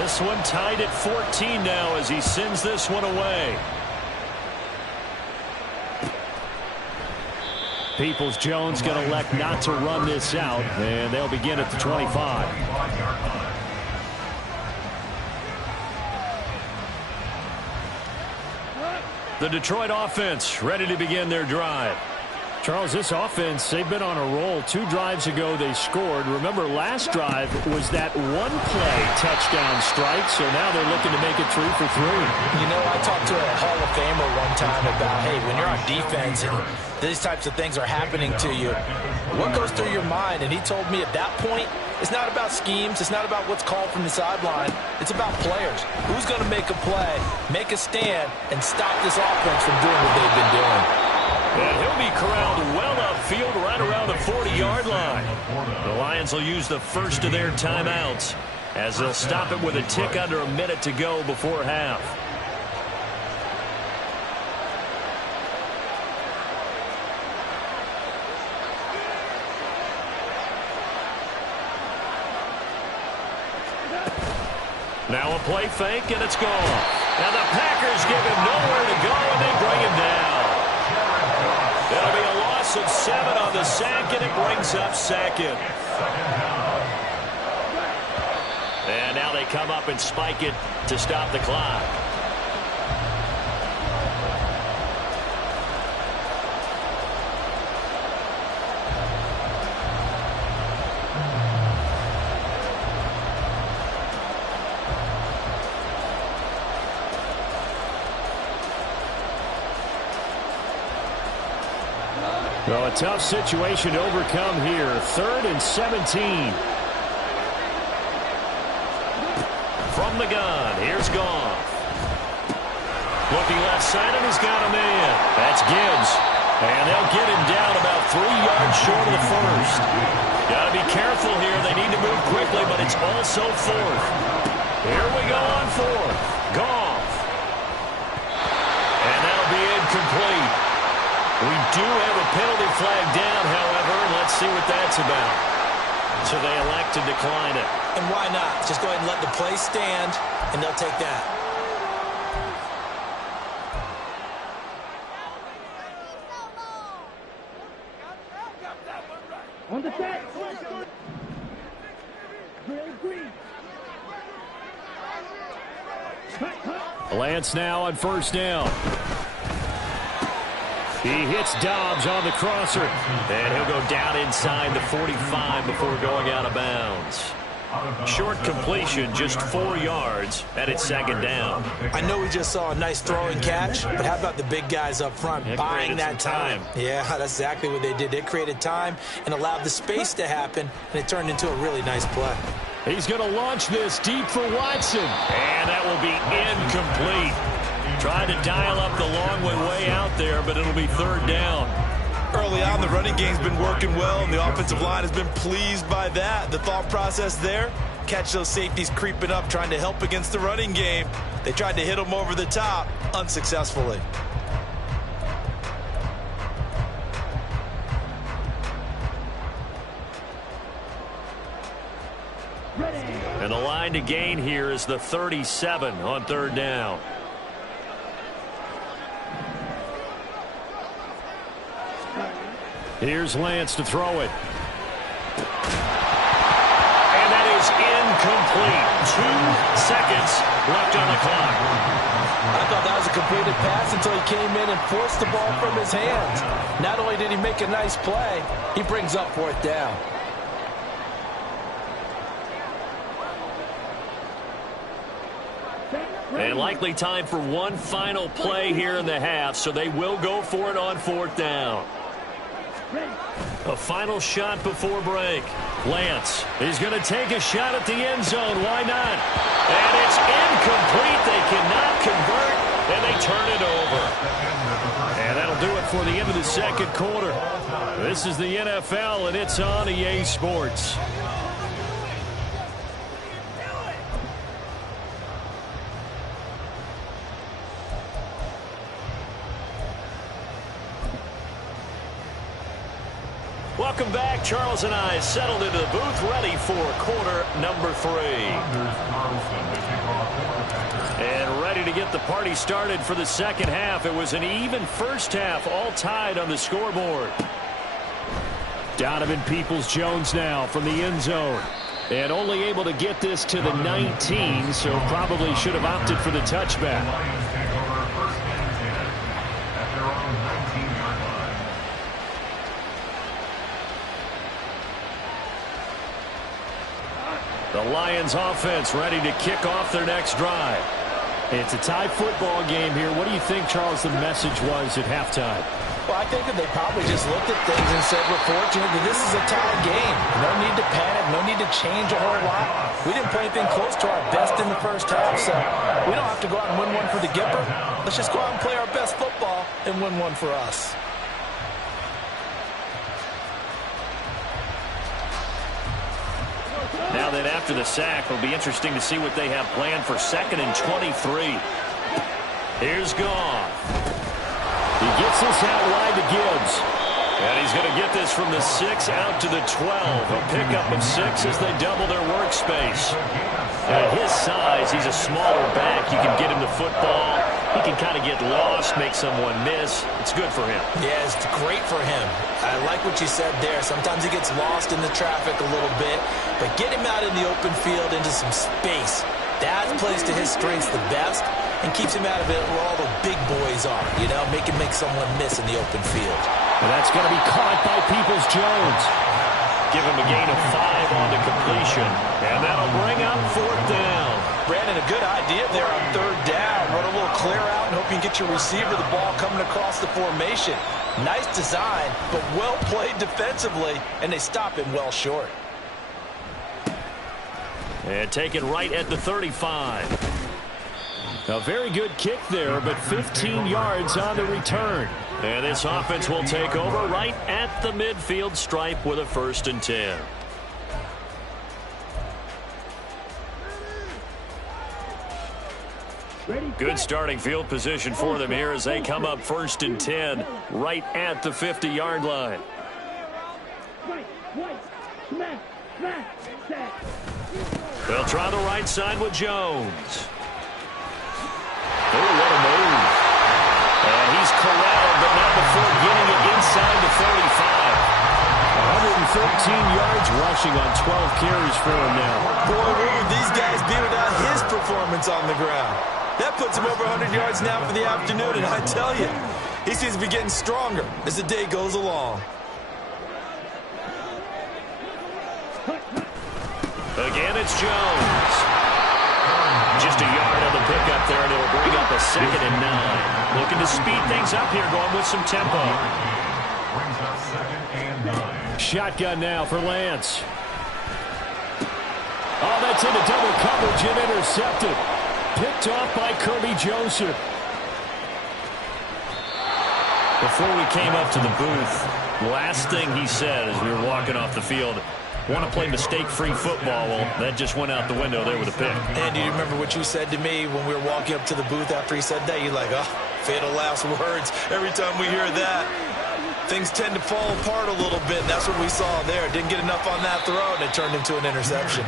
This one tied at 14 now as he sends this one away. Peoples-Jones going to elect not to run this out, and they'll begin at the 25. The Detroit offense ready to begin their drive. Charles, this offense, they've been on a roll. 2 drives ago, they scored. Remember, last drive was that one-play touchdown strike, so now they're looking to make it 3 for 3. You know, I talked to a Hall of Famer one time about, hey, when you're on defense and these types of things are happening to you, what goes through your mind? And he told me at that point, it's not about schemes. It's not about what's called from the sideline. It's about players. Who's going to make a play, make a stand, and stop this offense from doing what they've been doing? And he'll be corralled well upfield right around the 40-yard line. The Lions will use the first of their timeouts as they'll stop it with a tick under a minute to go before half. Now a play fake, and it's gone. And the Packers give him nowhere to go, and they bring him down. It'll be a loss of 7 on the sack, and it brings up 2nd. And now they come up and spike it to stop the clock. Well, a tough situation to overcome here. 3rd and 17. From the gun, here's Goff. Looking left side, and he's got a man. That's Gibbs. And they'll get him down about 3 yards short of the first. Got to be careful here. They need to move quickly, but it's also 4th. Here we go on 4th. Goff. And that'll be incomplete. We do have a penalty flag down, however. Let's see what that's about. So they elect to decline it. And why not? Just go ahead and let the play stand, and they'll take that. On the set. Green. Lance now on 1st down. He hits Dobbs on the crosser, and he'll go down inside the 45 before going out of bounds. Short completion, just 4 yards, and it's 2nd down. I know we just saw a nice throwing catch, but how about the big guys up front buying that time? Yeah, that's exactly what they did. They created time and allowed the space to happen, and it turned into a really nice play. He's going to launch this deep for Watson, and that will be incomplete. Tried to dial up the long way out there, but it'll be 3rd down. Early on, the running game's been working well, and the offensive line has been pleased by that. The thought process there, catch those safeties creeping up, trying to help against the running game. They tried to hit them over the top, unsuccessfully. And the line to gain here is the 37 on 3rd down. Here's Lance to throw it. And that is incomplete. 2 seconds left on the clock. I thought that was a completed pass until he came in and forced the ball from his hands. Not only did he make a nice play, he brings up 4th down. And likely time for one final play here in the half, so they will go for it on 4th down. A final shot before break. Lance is going to take a shot at the end zone. Why not? And it's incomplete. They cannot convert, and they turn it over. And that'll do it for the end of the 2nd quarter. This is the NFL, and it's on EA Sports. Welcome back. Charles and I settled into the booth, ready for quarter number 3. And ready to get the party started for the 2nd half. It was an even first half, all tied on the scoreboard. Donovan Peoples-Jones now from the end zone. And only able to get this to the 19, so probably should have opted for the touchback. The Lions offense ready to kick off their next drive. It's a tie football game here. What do you think, Charles, the message was at halftime? Well, I think that they probably just looked at things and said, we're fortunate that this is a tie game. No need to panic. No need to change a whole lot. We didn't play anything close to our best in the first half, so we don't have to go out and win one for the Gipper. Let's just go out and play our best football and win one for us. Now that after the sack, it'll be interesting to see what they have planned for 2nd and 23. Here's Goff. He gets this out wide to Gibbs. And he's going to get this from the 6 out to the 12. A pickup of 6 as they double their workspace. At his size, he's a smaller back. You can get him the football. He can kind of get lost, make someone miss. It's good for him. Yeah, it's great for him. I like what you said there. Sometimes he gets lost in the traffic a little bit, but get him out in the open field into some space. That plays to his strengths the best and keeps him out of it where all the big boys are, you know, make someone miss in the open field. And that's going to be caught by Peoples-Jones. Give him a gain of 5 on the completion, and that'll bring up 4th down. Brandon, a good idea there on 3rd down. Run a little clear out and hope you can get your receiver the ball coming across the formation. Nice design, but well played defensively, and they stop him well short. And taken right at the 35. A very good kick there, but 15 yards on the return. And this offense will take over right at the midfield stripe with a 1st and 10. Good starting field position for them here as they come up 1st and 10 right at the 50-yard line. They'll try the right side with Jones. Oh, what a move. And he's corralled, but not before getting it inside the 35. 113 yards rushing on 12 carries for him now. Boy, where would these guys be without his performance on the ground? That puts him over 100 yards now for the afternoon, and I tell you, he seems to be getting stronger as the day goes along. Again, it's Jones. Just a yard on the pickup there, and it'll bring up a 2nd and 9. Looking to speed things up here, going with some tempo. Brings up 2nd and 9. Shotgun now for Lance. Oh, that's into double coverage and intercepted. Picked off by Kirby Joseph. Before we came up to the booth, last thing he said as we were walking off the field, want to play mistake-free football. Well, that just went out the window there with a pick. And do you remember what you said to me when we were walking up to the booth after he said that? You're like, oh, fatal last words. Every time we hear that, things tend to fall apart a little bit. And that's what we saw there. Didn't get enough on that throw, and it turned into an interception.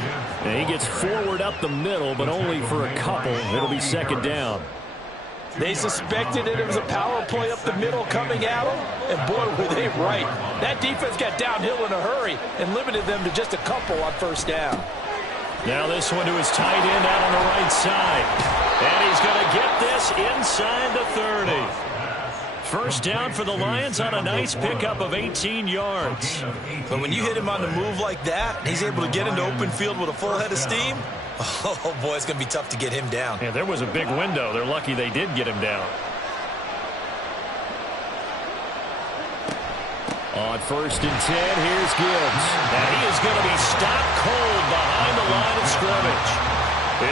And he gets forward up the middle, but only for a couple. It'll be 2nd down. They suspected that it was a power play up the middle coming at them, and boy, were they right. That defense got downhill in a hurry and limited them to just a couple on 1st down. Now this one to his tight end out on the right side. And he's going to get this inside the 30. 1st down for the Lions on a nice pickup of 18 yards. But when you hit him on the move like that, he's able to get into open field with a full head of steam. Oh, boy, it's going to be tough to get him down. Yeah, there was a big window. They're lucky they did get him down. On 1st and 10, here's Gibbs. And he is going to be stopped cold behind the line of scrimmage.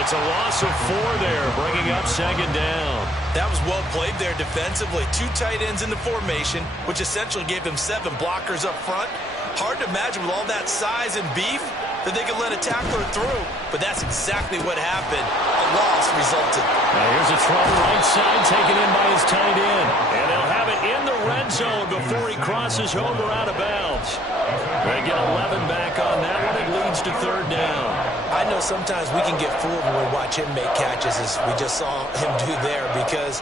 It's a loss of 4 there, bringing up 2nd down. That was well played there defensively. 2 tight ends in the formation, which essentially gave them 7 blockers up front. Hard to imagine with all that size and beef that they could let a tackler through, but that's exactly what happened. A loss resulted. Now here's a throw right side taken in by his tight end. And they'll have it in the red zone before he crosses over out of bounds. They get 11 back on that one. It leads to 3rd down. I know sometimes we can get fooled when we watch him make catches, as we just saw him do there, because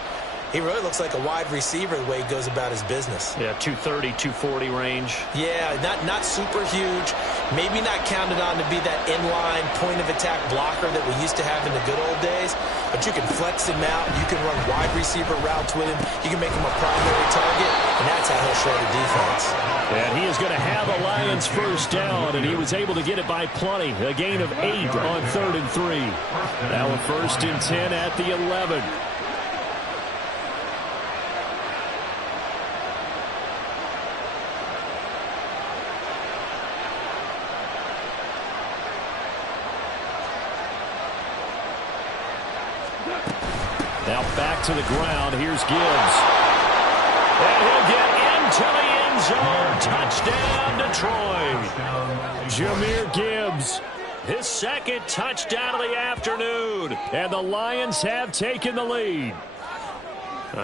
he really looks like a wide receiver the way he goes about his business. Yeah, 230, 240 range. Yeah, not super huge. Maybe not counted on to be that inline point-of-attack blocker that we used to have in the good old days. But you can flex him out. You can run wide receiver routes with him. You can make him a primary target, and that's how he'll show the defense. And he is is going to have a Lions first down, and he was able to get it by plenty. A gain of 8 on 3rd and 3. Now a 1st and 10 at the 11. Now back to the ground. Here's Gibbs. And he'll get into the end zone. Touchdown, Detroit. Jahmyr Gibbs, his 2nd touchdown of the afternoon. And the Lions have taken the lead.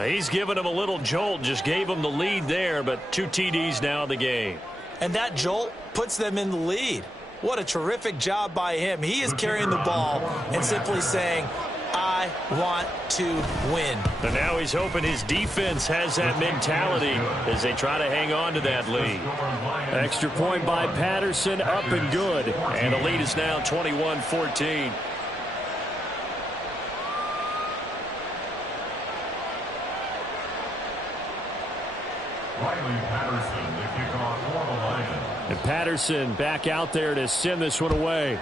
He's given him a little jolt. Just gave him the lead there, but 2 TDs now in the game. And that jolt puts them in the lead. What a terrific job by him. He is carrying the ball and simply saying, I want to win. And now he's hoping his defense has that mentality as they try to hang on to that lead. Extra point by Patterson, up and good. And the lead is now 21-14. Riley Patterson, the kickoff for the Lions. And Patterson back out there to send this one away.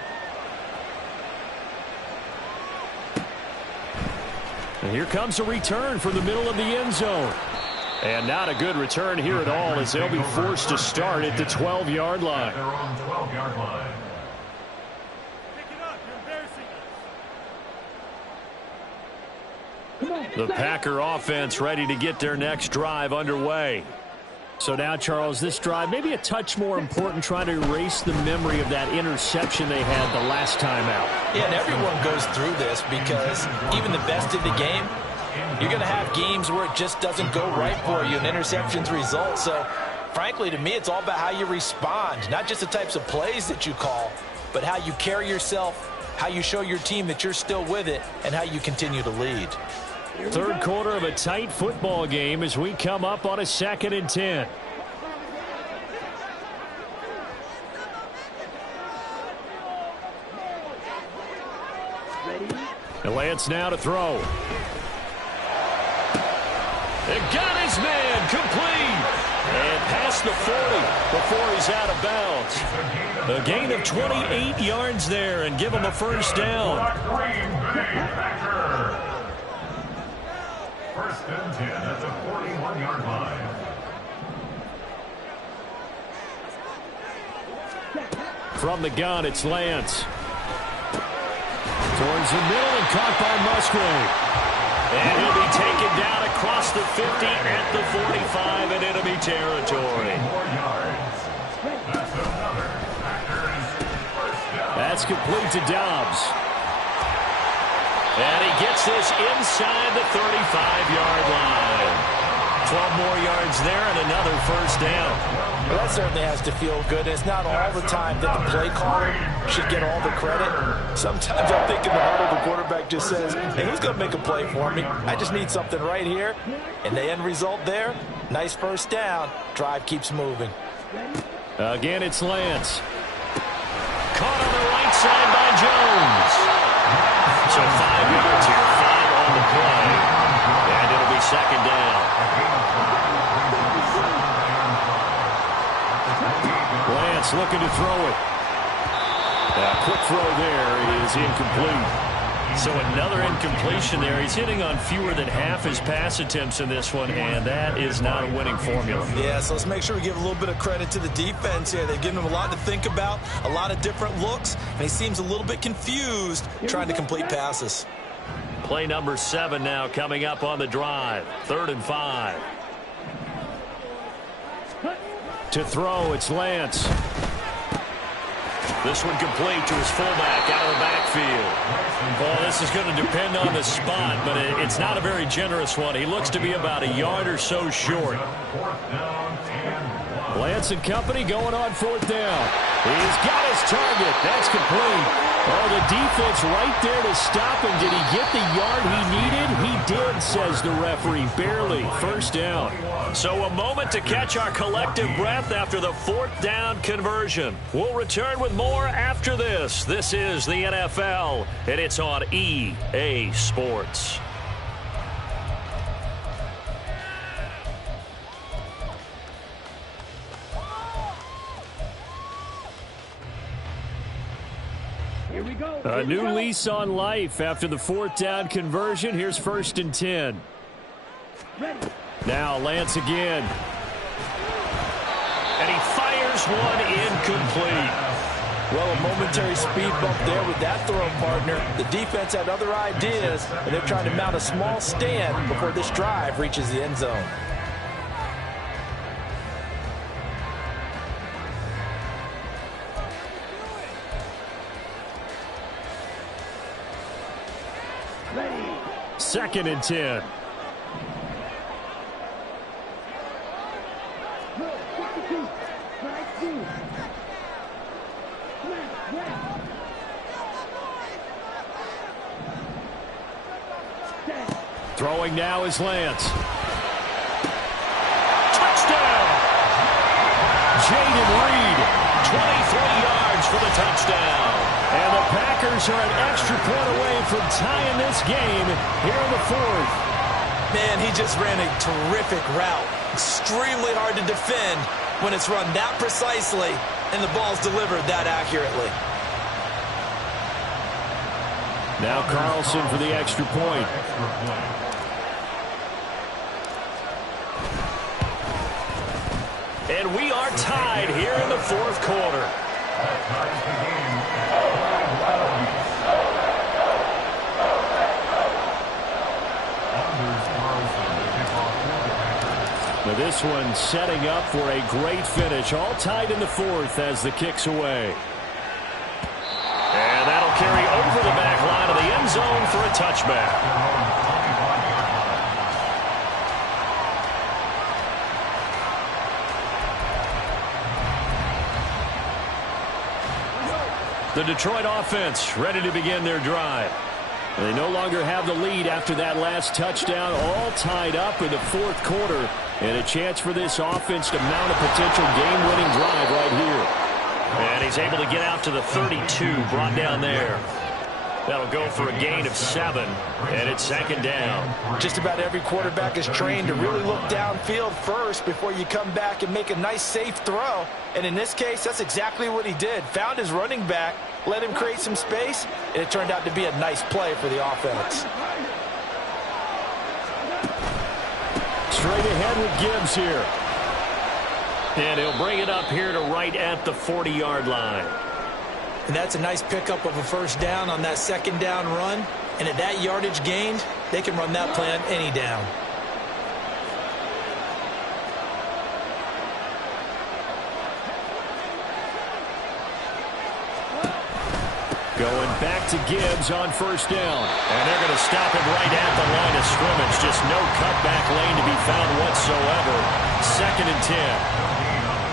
And here comes a return from the middle of the end zone. And not a good return here at all as they'll be forced to start at the 12-yard line. Their own 12-yard line. The Packer offense ready to get their next drive underway. So now, Charles, this drive maybe a touch more important, trying to erase the memory of that interception they had the last time out. Yeah, and everyone goes through this because even the best in the game, you're going to have games where it just doesn't go right for you and interceptions result. So, frankly, to me, it's all about how you respond, not just the types of plays that you call, but how you carry yourself, how you show your team that you're still with it, and how you continue to lead. 3rd quarter of a tight football game as we come up on a 2nd and 10. And Lance now to throw. And got his man complete. And past the 40 before he's out of bounds. A gain of 28 yards there and give him a first down. First and 10 at the 41-yard line. From the gun, it's Lance. Towards the middle and caught by Musgrave. And he'll be taken down across the 50 at the 45 in enemy territory. 4 yards. That's another Packers first down. That's complete to Dobbs. And he gets this inside the 35-yard line. 12 more yards there and another first down. Well, that certainly has to feel good. It's not all the time that the play caller should get all the credit. Sometimes I think in the huddle, the quarterback just says, hey, who's going to make a play for me? I just need something right here. And the end result there, nice first down. Drive keeps moving. Again, it's Lance. Caught on the right side by Jones. So 5 yards here, 5 on the play. And it'll be second down. Lance looking to throw it. Quick throw there is incomplete. So another incompletion there. He's hitting on fewer than half his pass attempts in this one, and that is not a winning formula. Yeah, so let's make sure we give a little bit of credit to the defense here. They've given him a lot to think about, a lot of different looks, and he seems a little bit confused trying to complete passes. Play number 7 now coming up on the drive. 3rd and 5. To throw, it's Lance. This one complete to his fullback out of the backfield. Well, this is going to depend on the spot, but it's not a very generous one. He looks to be about a yard or so short. Lance and company going on 4th down. He's got his target. That's complete. Oh, the defense right there to stop him. Did he get the yard he needed? He did, says the referee. Barely. First down. So a moment to catch our collective breath after the 4th down conversion. We'll return with more after this. This is the NFL, and it's on EA Sports. Here we go. A new lease on life after the fourth down conversion. Here's 1st and 10. Ready. Now Lance again. And he fires one incomplete. Well, a momentary speed bump there with that throw, partner. The defense had other ideas, and they're trying to mount a small stand before this drive reaches the end zone. Ready. 2nd and 10. Go. 62. Strike 2. Smash. Yes. Stand. Throwing now is Lance. Touchdown! Jaden Reed, 23 yards for the touchdown. And the Packers are an extra point away from tying this game here in the 4th. Man, he just ran a terrific route. Extremely hard to defend when it's run that precisely and the ball's delivered that accurately. Now Carlson for the extra point. Extra point. And we are tied here in the 4th quarter. That ties the game at 5 Anders Carlson, the kickoff for the Packers. Now this one setting up for a great finish. All tied in the 4th as the kick's away. And that'll carry over the back line of the end zone for a touchback. The Detroit offense ready to begin their drive. They no longer have the lead after that last touchdown, all tied up in the 4th quarter, and a chance for this offense to mount a potential game-winning drive right here. And he's able to get out to the 32, brought down there. That'll go for a gain of 7, and it's 2nd down. Just about every quarterback is trained to really look downfield first before you come back and make a nice, safe throw. And in this case, that's exactly what he did. Found his running back, let him create some space, and it turned out to be a nice play for the offense. Straight ahead with Gibbs here. And he'll bring it up here to right at the 40-yard line. And that's a nice pickup of a 1st down on that 2nd down run. And at that yardage gained, they can run that play on any down. Going back to Gibbs on 1st down. And they're going to stop him right at the line of scrimmage. Just no cutback lane to be found whatsoever. 2nd and 10.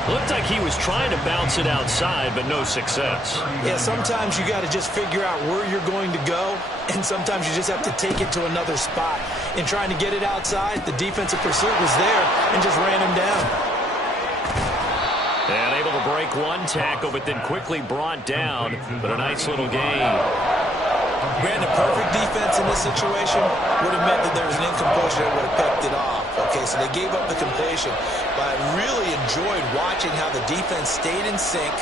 Looked like he was trying to bounce it outside, but no success. Yeah, sometimes you got to just figure out where you're going to go, and sometimes you just have to take it to another spot. In trying to get it outside, the defensive pursuit was there and just ran him down. And able to break one tackle, but then quickly brought down, but a nice little gain. Ran a perfect defense in this situation would have meant that there was an incompletion that would have picked it off. Okay, so they gave up the completion. But I really enjoyed watching how the defense stayed in sync,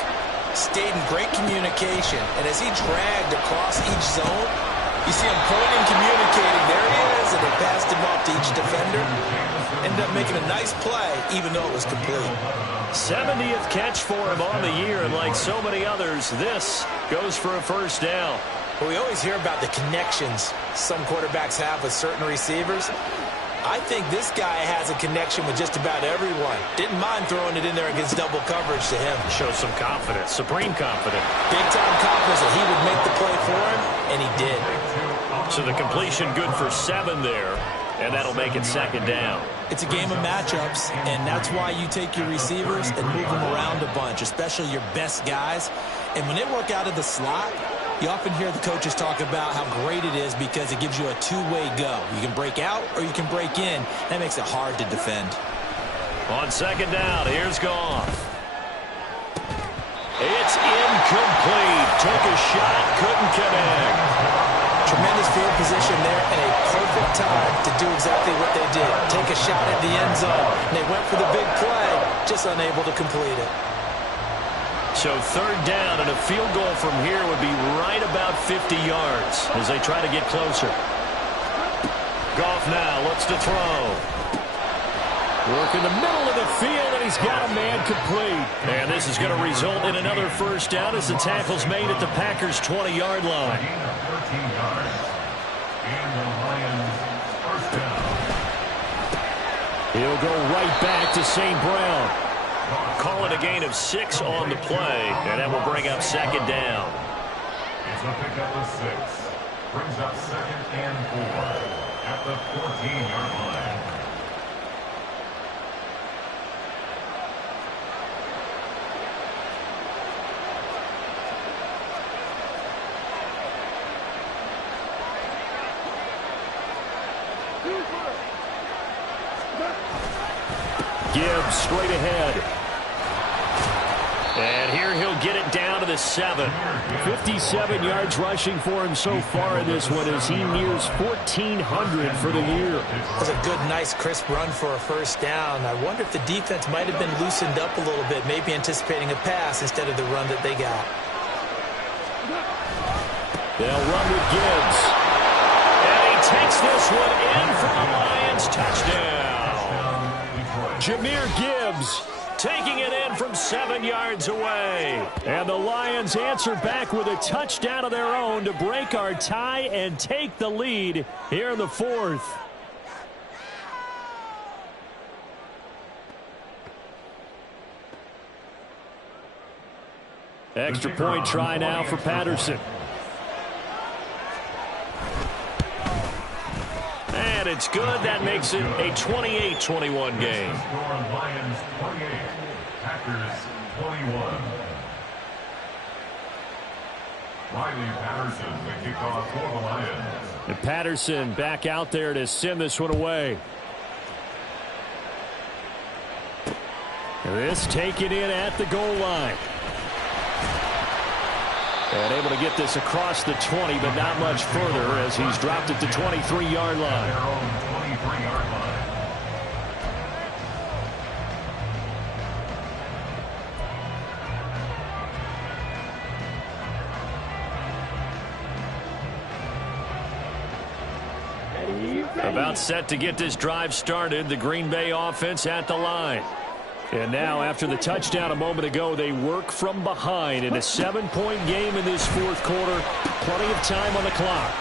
stayed in great communication. And as he dragged across each zone, you see him pointing, communicating. There he is, and they passed him off to each defender. Ended up making a nice play, even though it was complete. 70th catch for him on the year, and like so many others, this goes for a 1st down. Well, we always hear about the connections some quarterbacks have with certain receivers. I think this guy has a connection with just about everyone. Didn't mind throwing it in there against double coverage to him. Shows some confidence, supreme confidence. Big-time confidence that he would make the play for him, and he did. So the completion good for 7 there, and that'll make it 2nd down. It's a game of matchups, and that's why you take your receivers and move them around a bunch, especially your best guys. And when they work out of the slot, you often hear the coaches talk about how great it is because it gives you a two-way go. You can break out or you can break in. That makes it hard to defend. On 2nd down, here's Goff. It's incomplete. Took a shot, couldn't connect. Tremendous field position there and a perfect time to do exactly what they did. Take a shot at the end zone. And they went for the big play, just unable to complete it. So third down, and a field goal from here would be right about 50 yards as they try to get closer. Goff now looks to throw. Work in the middle of the field, and he's got a man complete. And this is going to result in another first down as the tackle's made at the Packers' 20-yard line. Gain of 13 yards. And the Lions first down. He'll go right back to St. Brown. Call it a gain of 6 on the play, and that will bring up second down. It's a pickup of 6. Brings up second and 4 at the 14-yard line. Gibbs straight ahead. And here he'll get it down to the 7. 57 yards rushing for him so far in this one as he nears 1,400 for the year. It was a good, nice, crisp run for a first down. I wonder if the defense might have been loosened up a little bit, maybe anticipating a pass instead of the run that they got. They'll run with Gibbs. And he takes this one in for the Lions. Touchdown. Jahmyr Gibbs taking it in from 7 yards away. And the Lions answer back with a touchdown of their own to break our tie and take the lead here in the fourth. Extra point try now for Patterson. And it's good. That makes it a 28-21 game. Lions 28, Packers 21. Riley Patterson, the kickoff for the Lions. And Patterson back out there to send this one away. This taken in at the goal line. And able to get this across the 20, but not much further as he's dropped it to 23-yard line. Their own 23-yard line. About set to get this drive started, the Green Bay offense at the line. And now, after the touchdown a moment ago, they work from behind in a 7-point game in this fourth quarter. Plenty of time on the clock.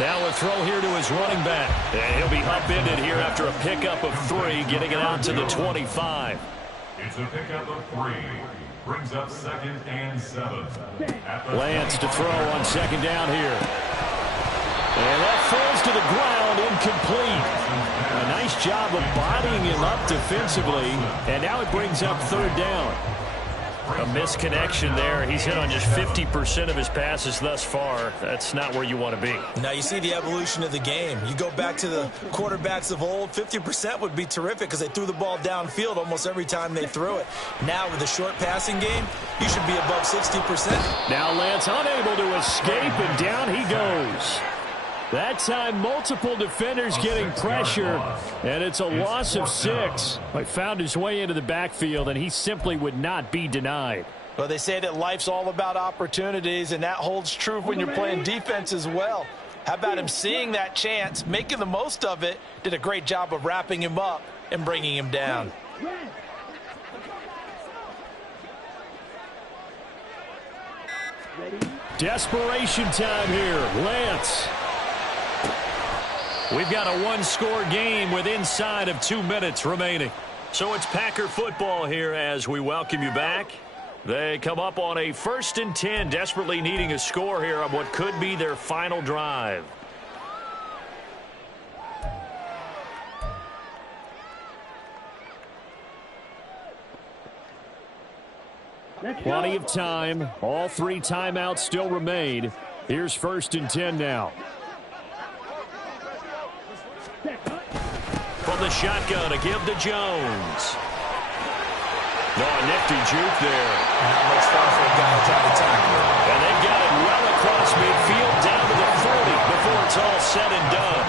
Now a throw here to his running back. And he'll be upended here after a pickup of 3, getting it out to the 25. It's a pickup of 3. Brings up second and 7. Lance to throw on second down here. And that falls to the ground, incomplete. A nice job of bodying him up defensively. And now it brings up third down. A misconnection there. He's hit on just 50% of his passes thus far. That's not where you want to be. Now you see the evolution of the game. You go back to the quarterbacks of old, 50% would be terrific because they threw the ball downfield almost every time they threw it. Now with the short passing game, you should be above 60%. Now Lance unable to escape, and down he goes. That time, multiple defenders getting pressure, and it's a loss of 6. He found his way into the backfield, and he simply would not be denied. Well, they say that life's all about opportunities, and that holds true when you're playing defense as well. How about him seeing that chance, making the most of it, did a great job of wrapping him up and bringing him down. Desperation time here. Lance. We've got a one-score game with inside of 2 minutes remaining. So it's Packer football here as we welcome you back. They come up on a 1st and 10, desperately needing a score here on what could be their final drive. Plenty of time. All 3 timeouts still remain. Here's 1st and 10 now. From the shotgun to give to Jones. No, a nifty juke there. Not much fun for a guy trying to tackle. And they've got it well across midfield down to the 40 before it's all said and done.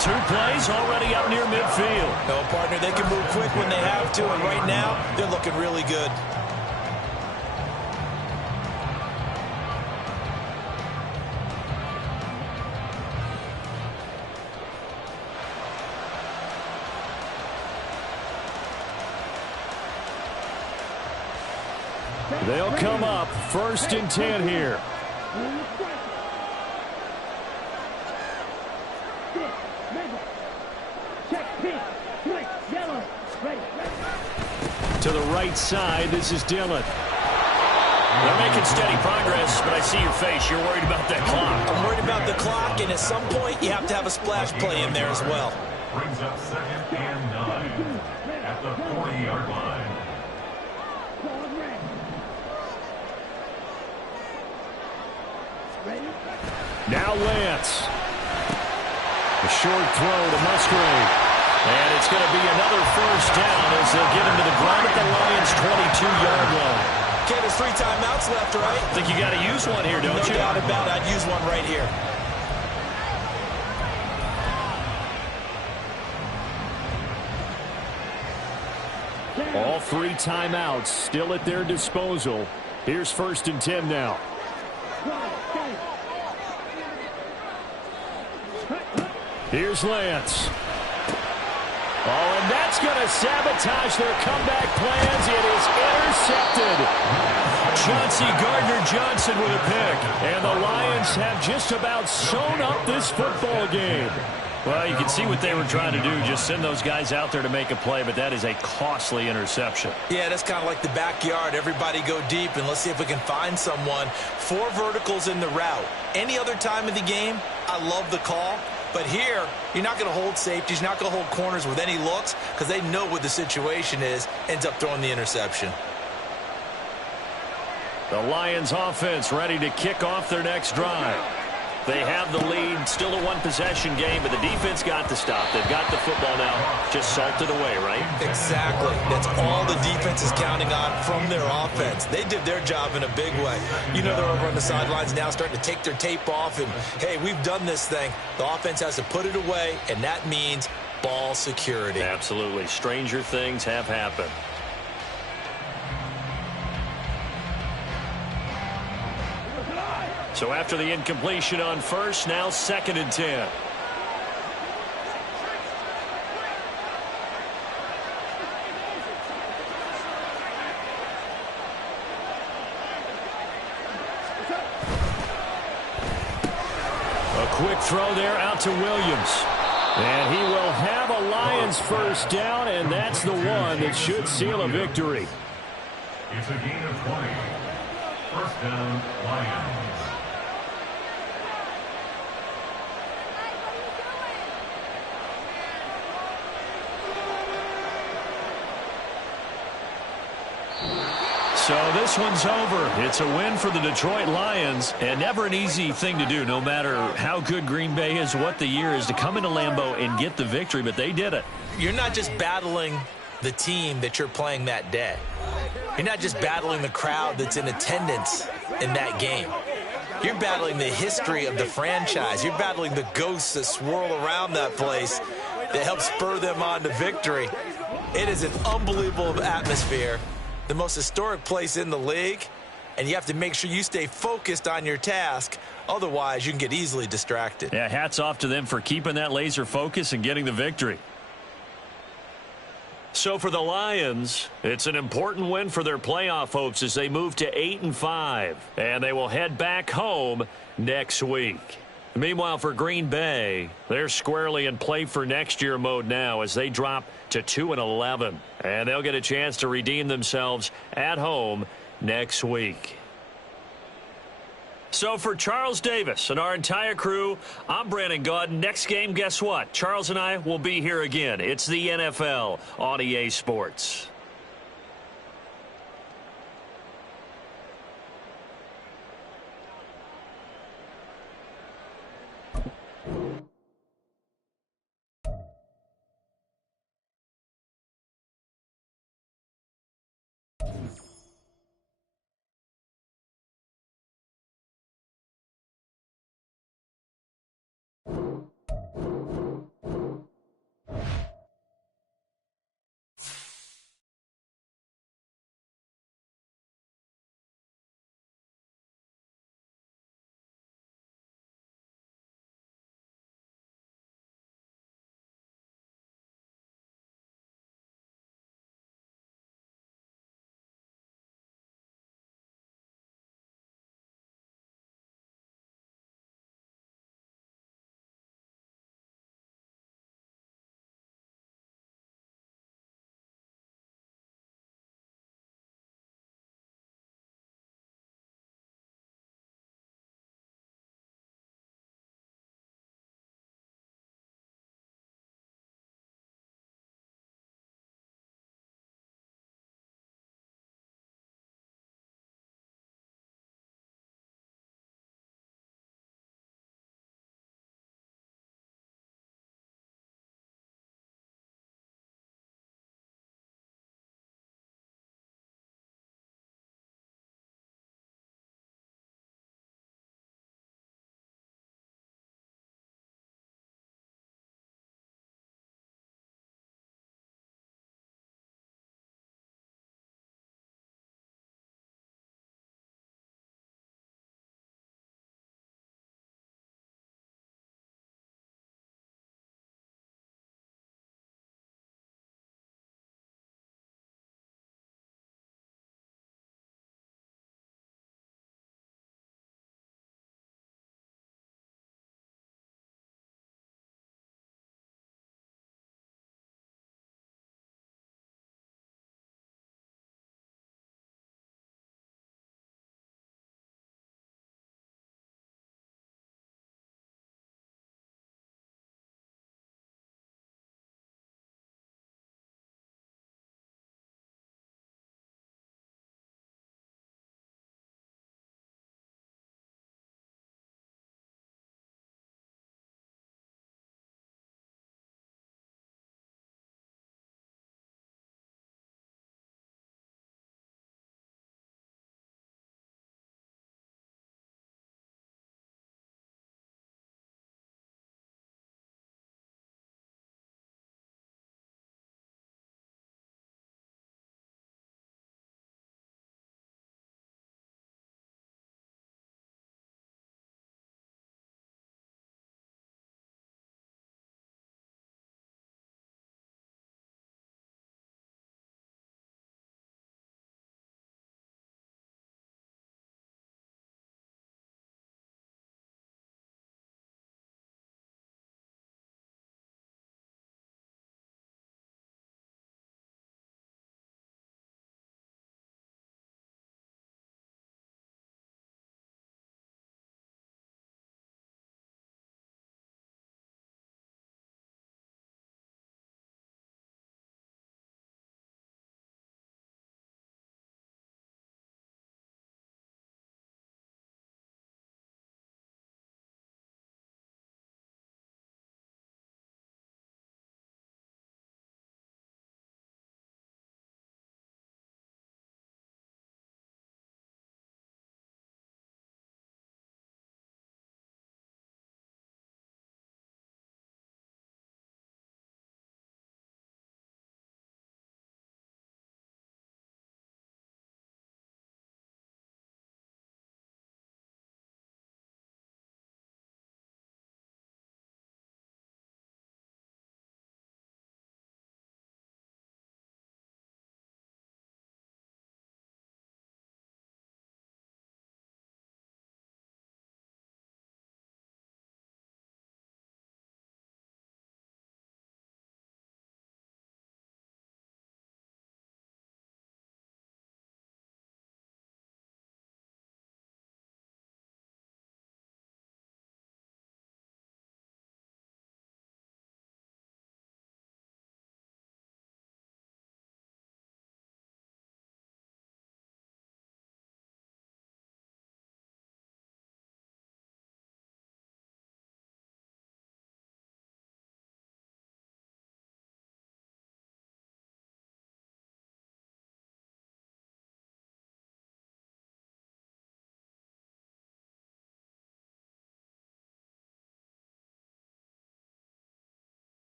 2 plays already up near midfield. No, partner, they can move quick when they have to, and right now they're looking really good. They'll come up 1st and 10 here. To the right side, this is Dillon. They're making steady progress, but I see your face. You're worried about that clock. I'm worried about the clock, and at some point, you have to have a splash play in there as well. Brings up 2nd and 9 at the 40-yard line. Now Lance. A short throw to Musgrave. And it's going to be another 1st down as they'll get him to the ground at the Lions' 22-yard line. Okay, there's 3 timeouts left, right? I think you got to use one here, don't you? No doubt about it. I'd use one right here. All 3 timeouts still at their disposal. Here's 1st and 10 now. Here's Lance. Oh, and that's going to sabotage their comeback plans. It is intercepted. Chauncey Gardner-Johnson with a pick. And the Lions have just about sewn up this football game. Well, you can see what they were trying to do, just send those guys out there to make a play, but that is a costly interception. Yeah, that's kind of like the backyard. Everybody go deep, and let's see if we can find someone. 4 verticals in the route. Any other time of the game, I love the call. But here, you're not going to hold safeties, you're not going to hold corners with any looks because they know what the situation is, ends up throwing the interception. The Lions offense ready to kick off their next drive. They have the lead, still a 1-possession game, but the defense got the stop. They've got the football now, just salted away, right? Exactly. That's all the defense is counting on from their offense. They did their job in a big way. You know they're over on the sidelines now starting to take their tape off, and, hey, we've done this thing. The offense has to put it away, and that means ball security. Absolutely. Stranger things have happened. So after the incompletion on 1st, now 2nd and 10. A quick throw there out to Williams. And he will have a Lions 1st down, and that's the one that should seal a victory. It's a gain of 20. 1st down, Lions. So this one's over. It's a win for the Detroit Lions, and never an easy thing to do, no matter how good Green Bay is, what the year is, to come into Lambeau and get the victory, but they did it. You're not just battling the team that you're playing that day. You're not just battling the crowd that's in attendance in that game. You're battling the history of the franchise. You're battling the ghosts that swirl around that place that help spur them on to victory. It is an unbelievable atmosphere. The most historic place in the league, and you have to make sure you stay focused on your task. Otherwise, you can get easily distracted. Yeah, hats off to them for keeping that laser focus and getting the victory. So for the Lions, it's an important win for their playoff hopes as they move to 8-5, and they will head back home next week. Meanwhile, for Green Bay, they're squarely in play for next year mode now as they drop to 2-11. And they'll get a chance to redeem themselves at home next week. So for Charles Davis and our entire crew, I'm Brandon Gaudin. Next game, guess what? Charles and I will be here again. It's the NFL on EA Sports.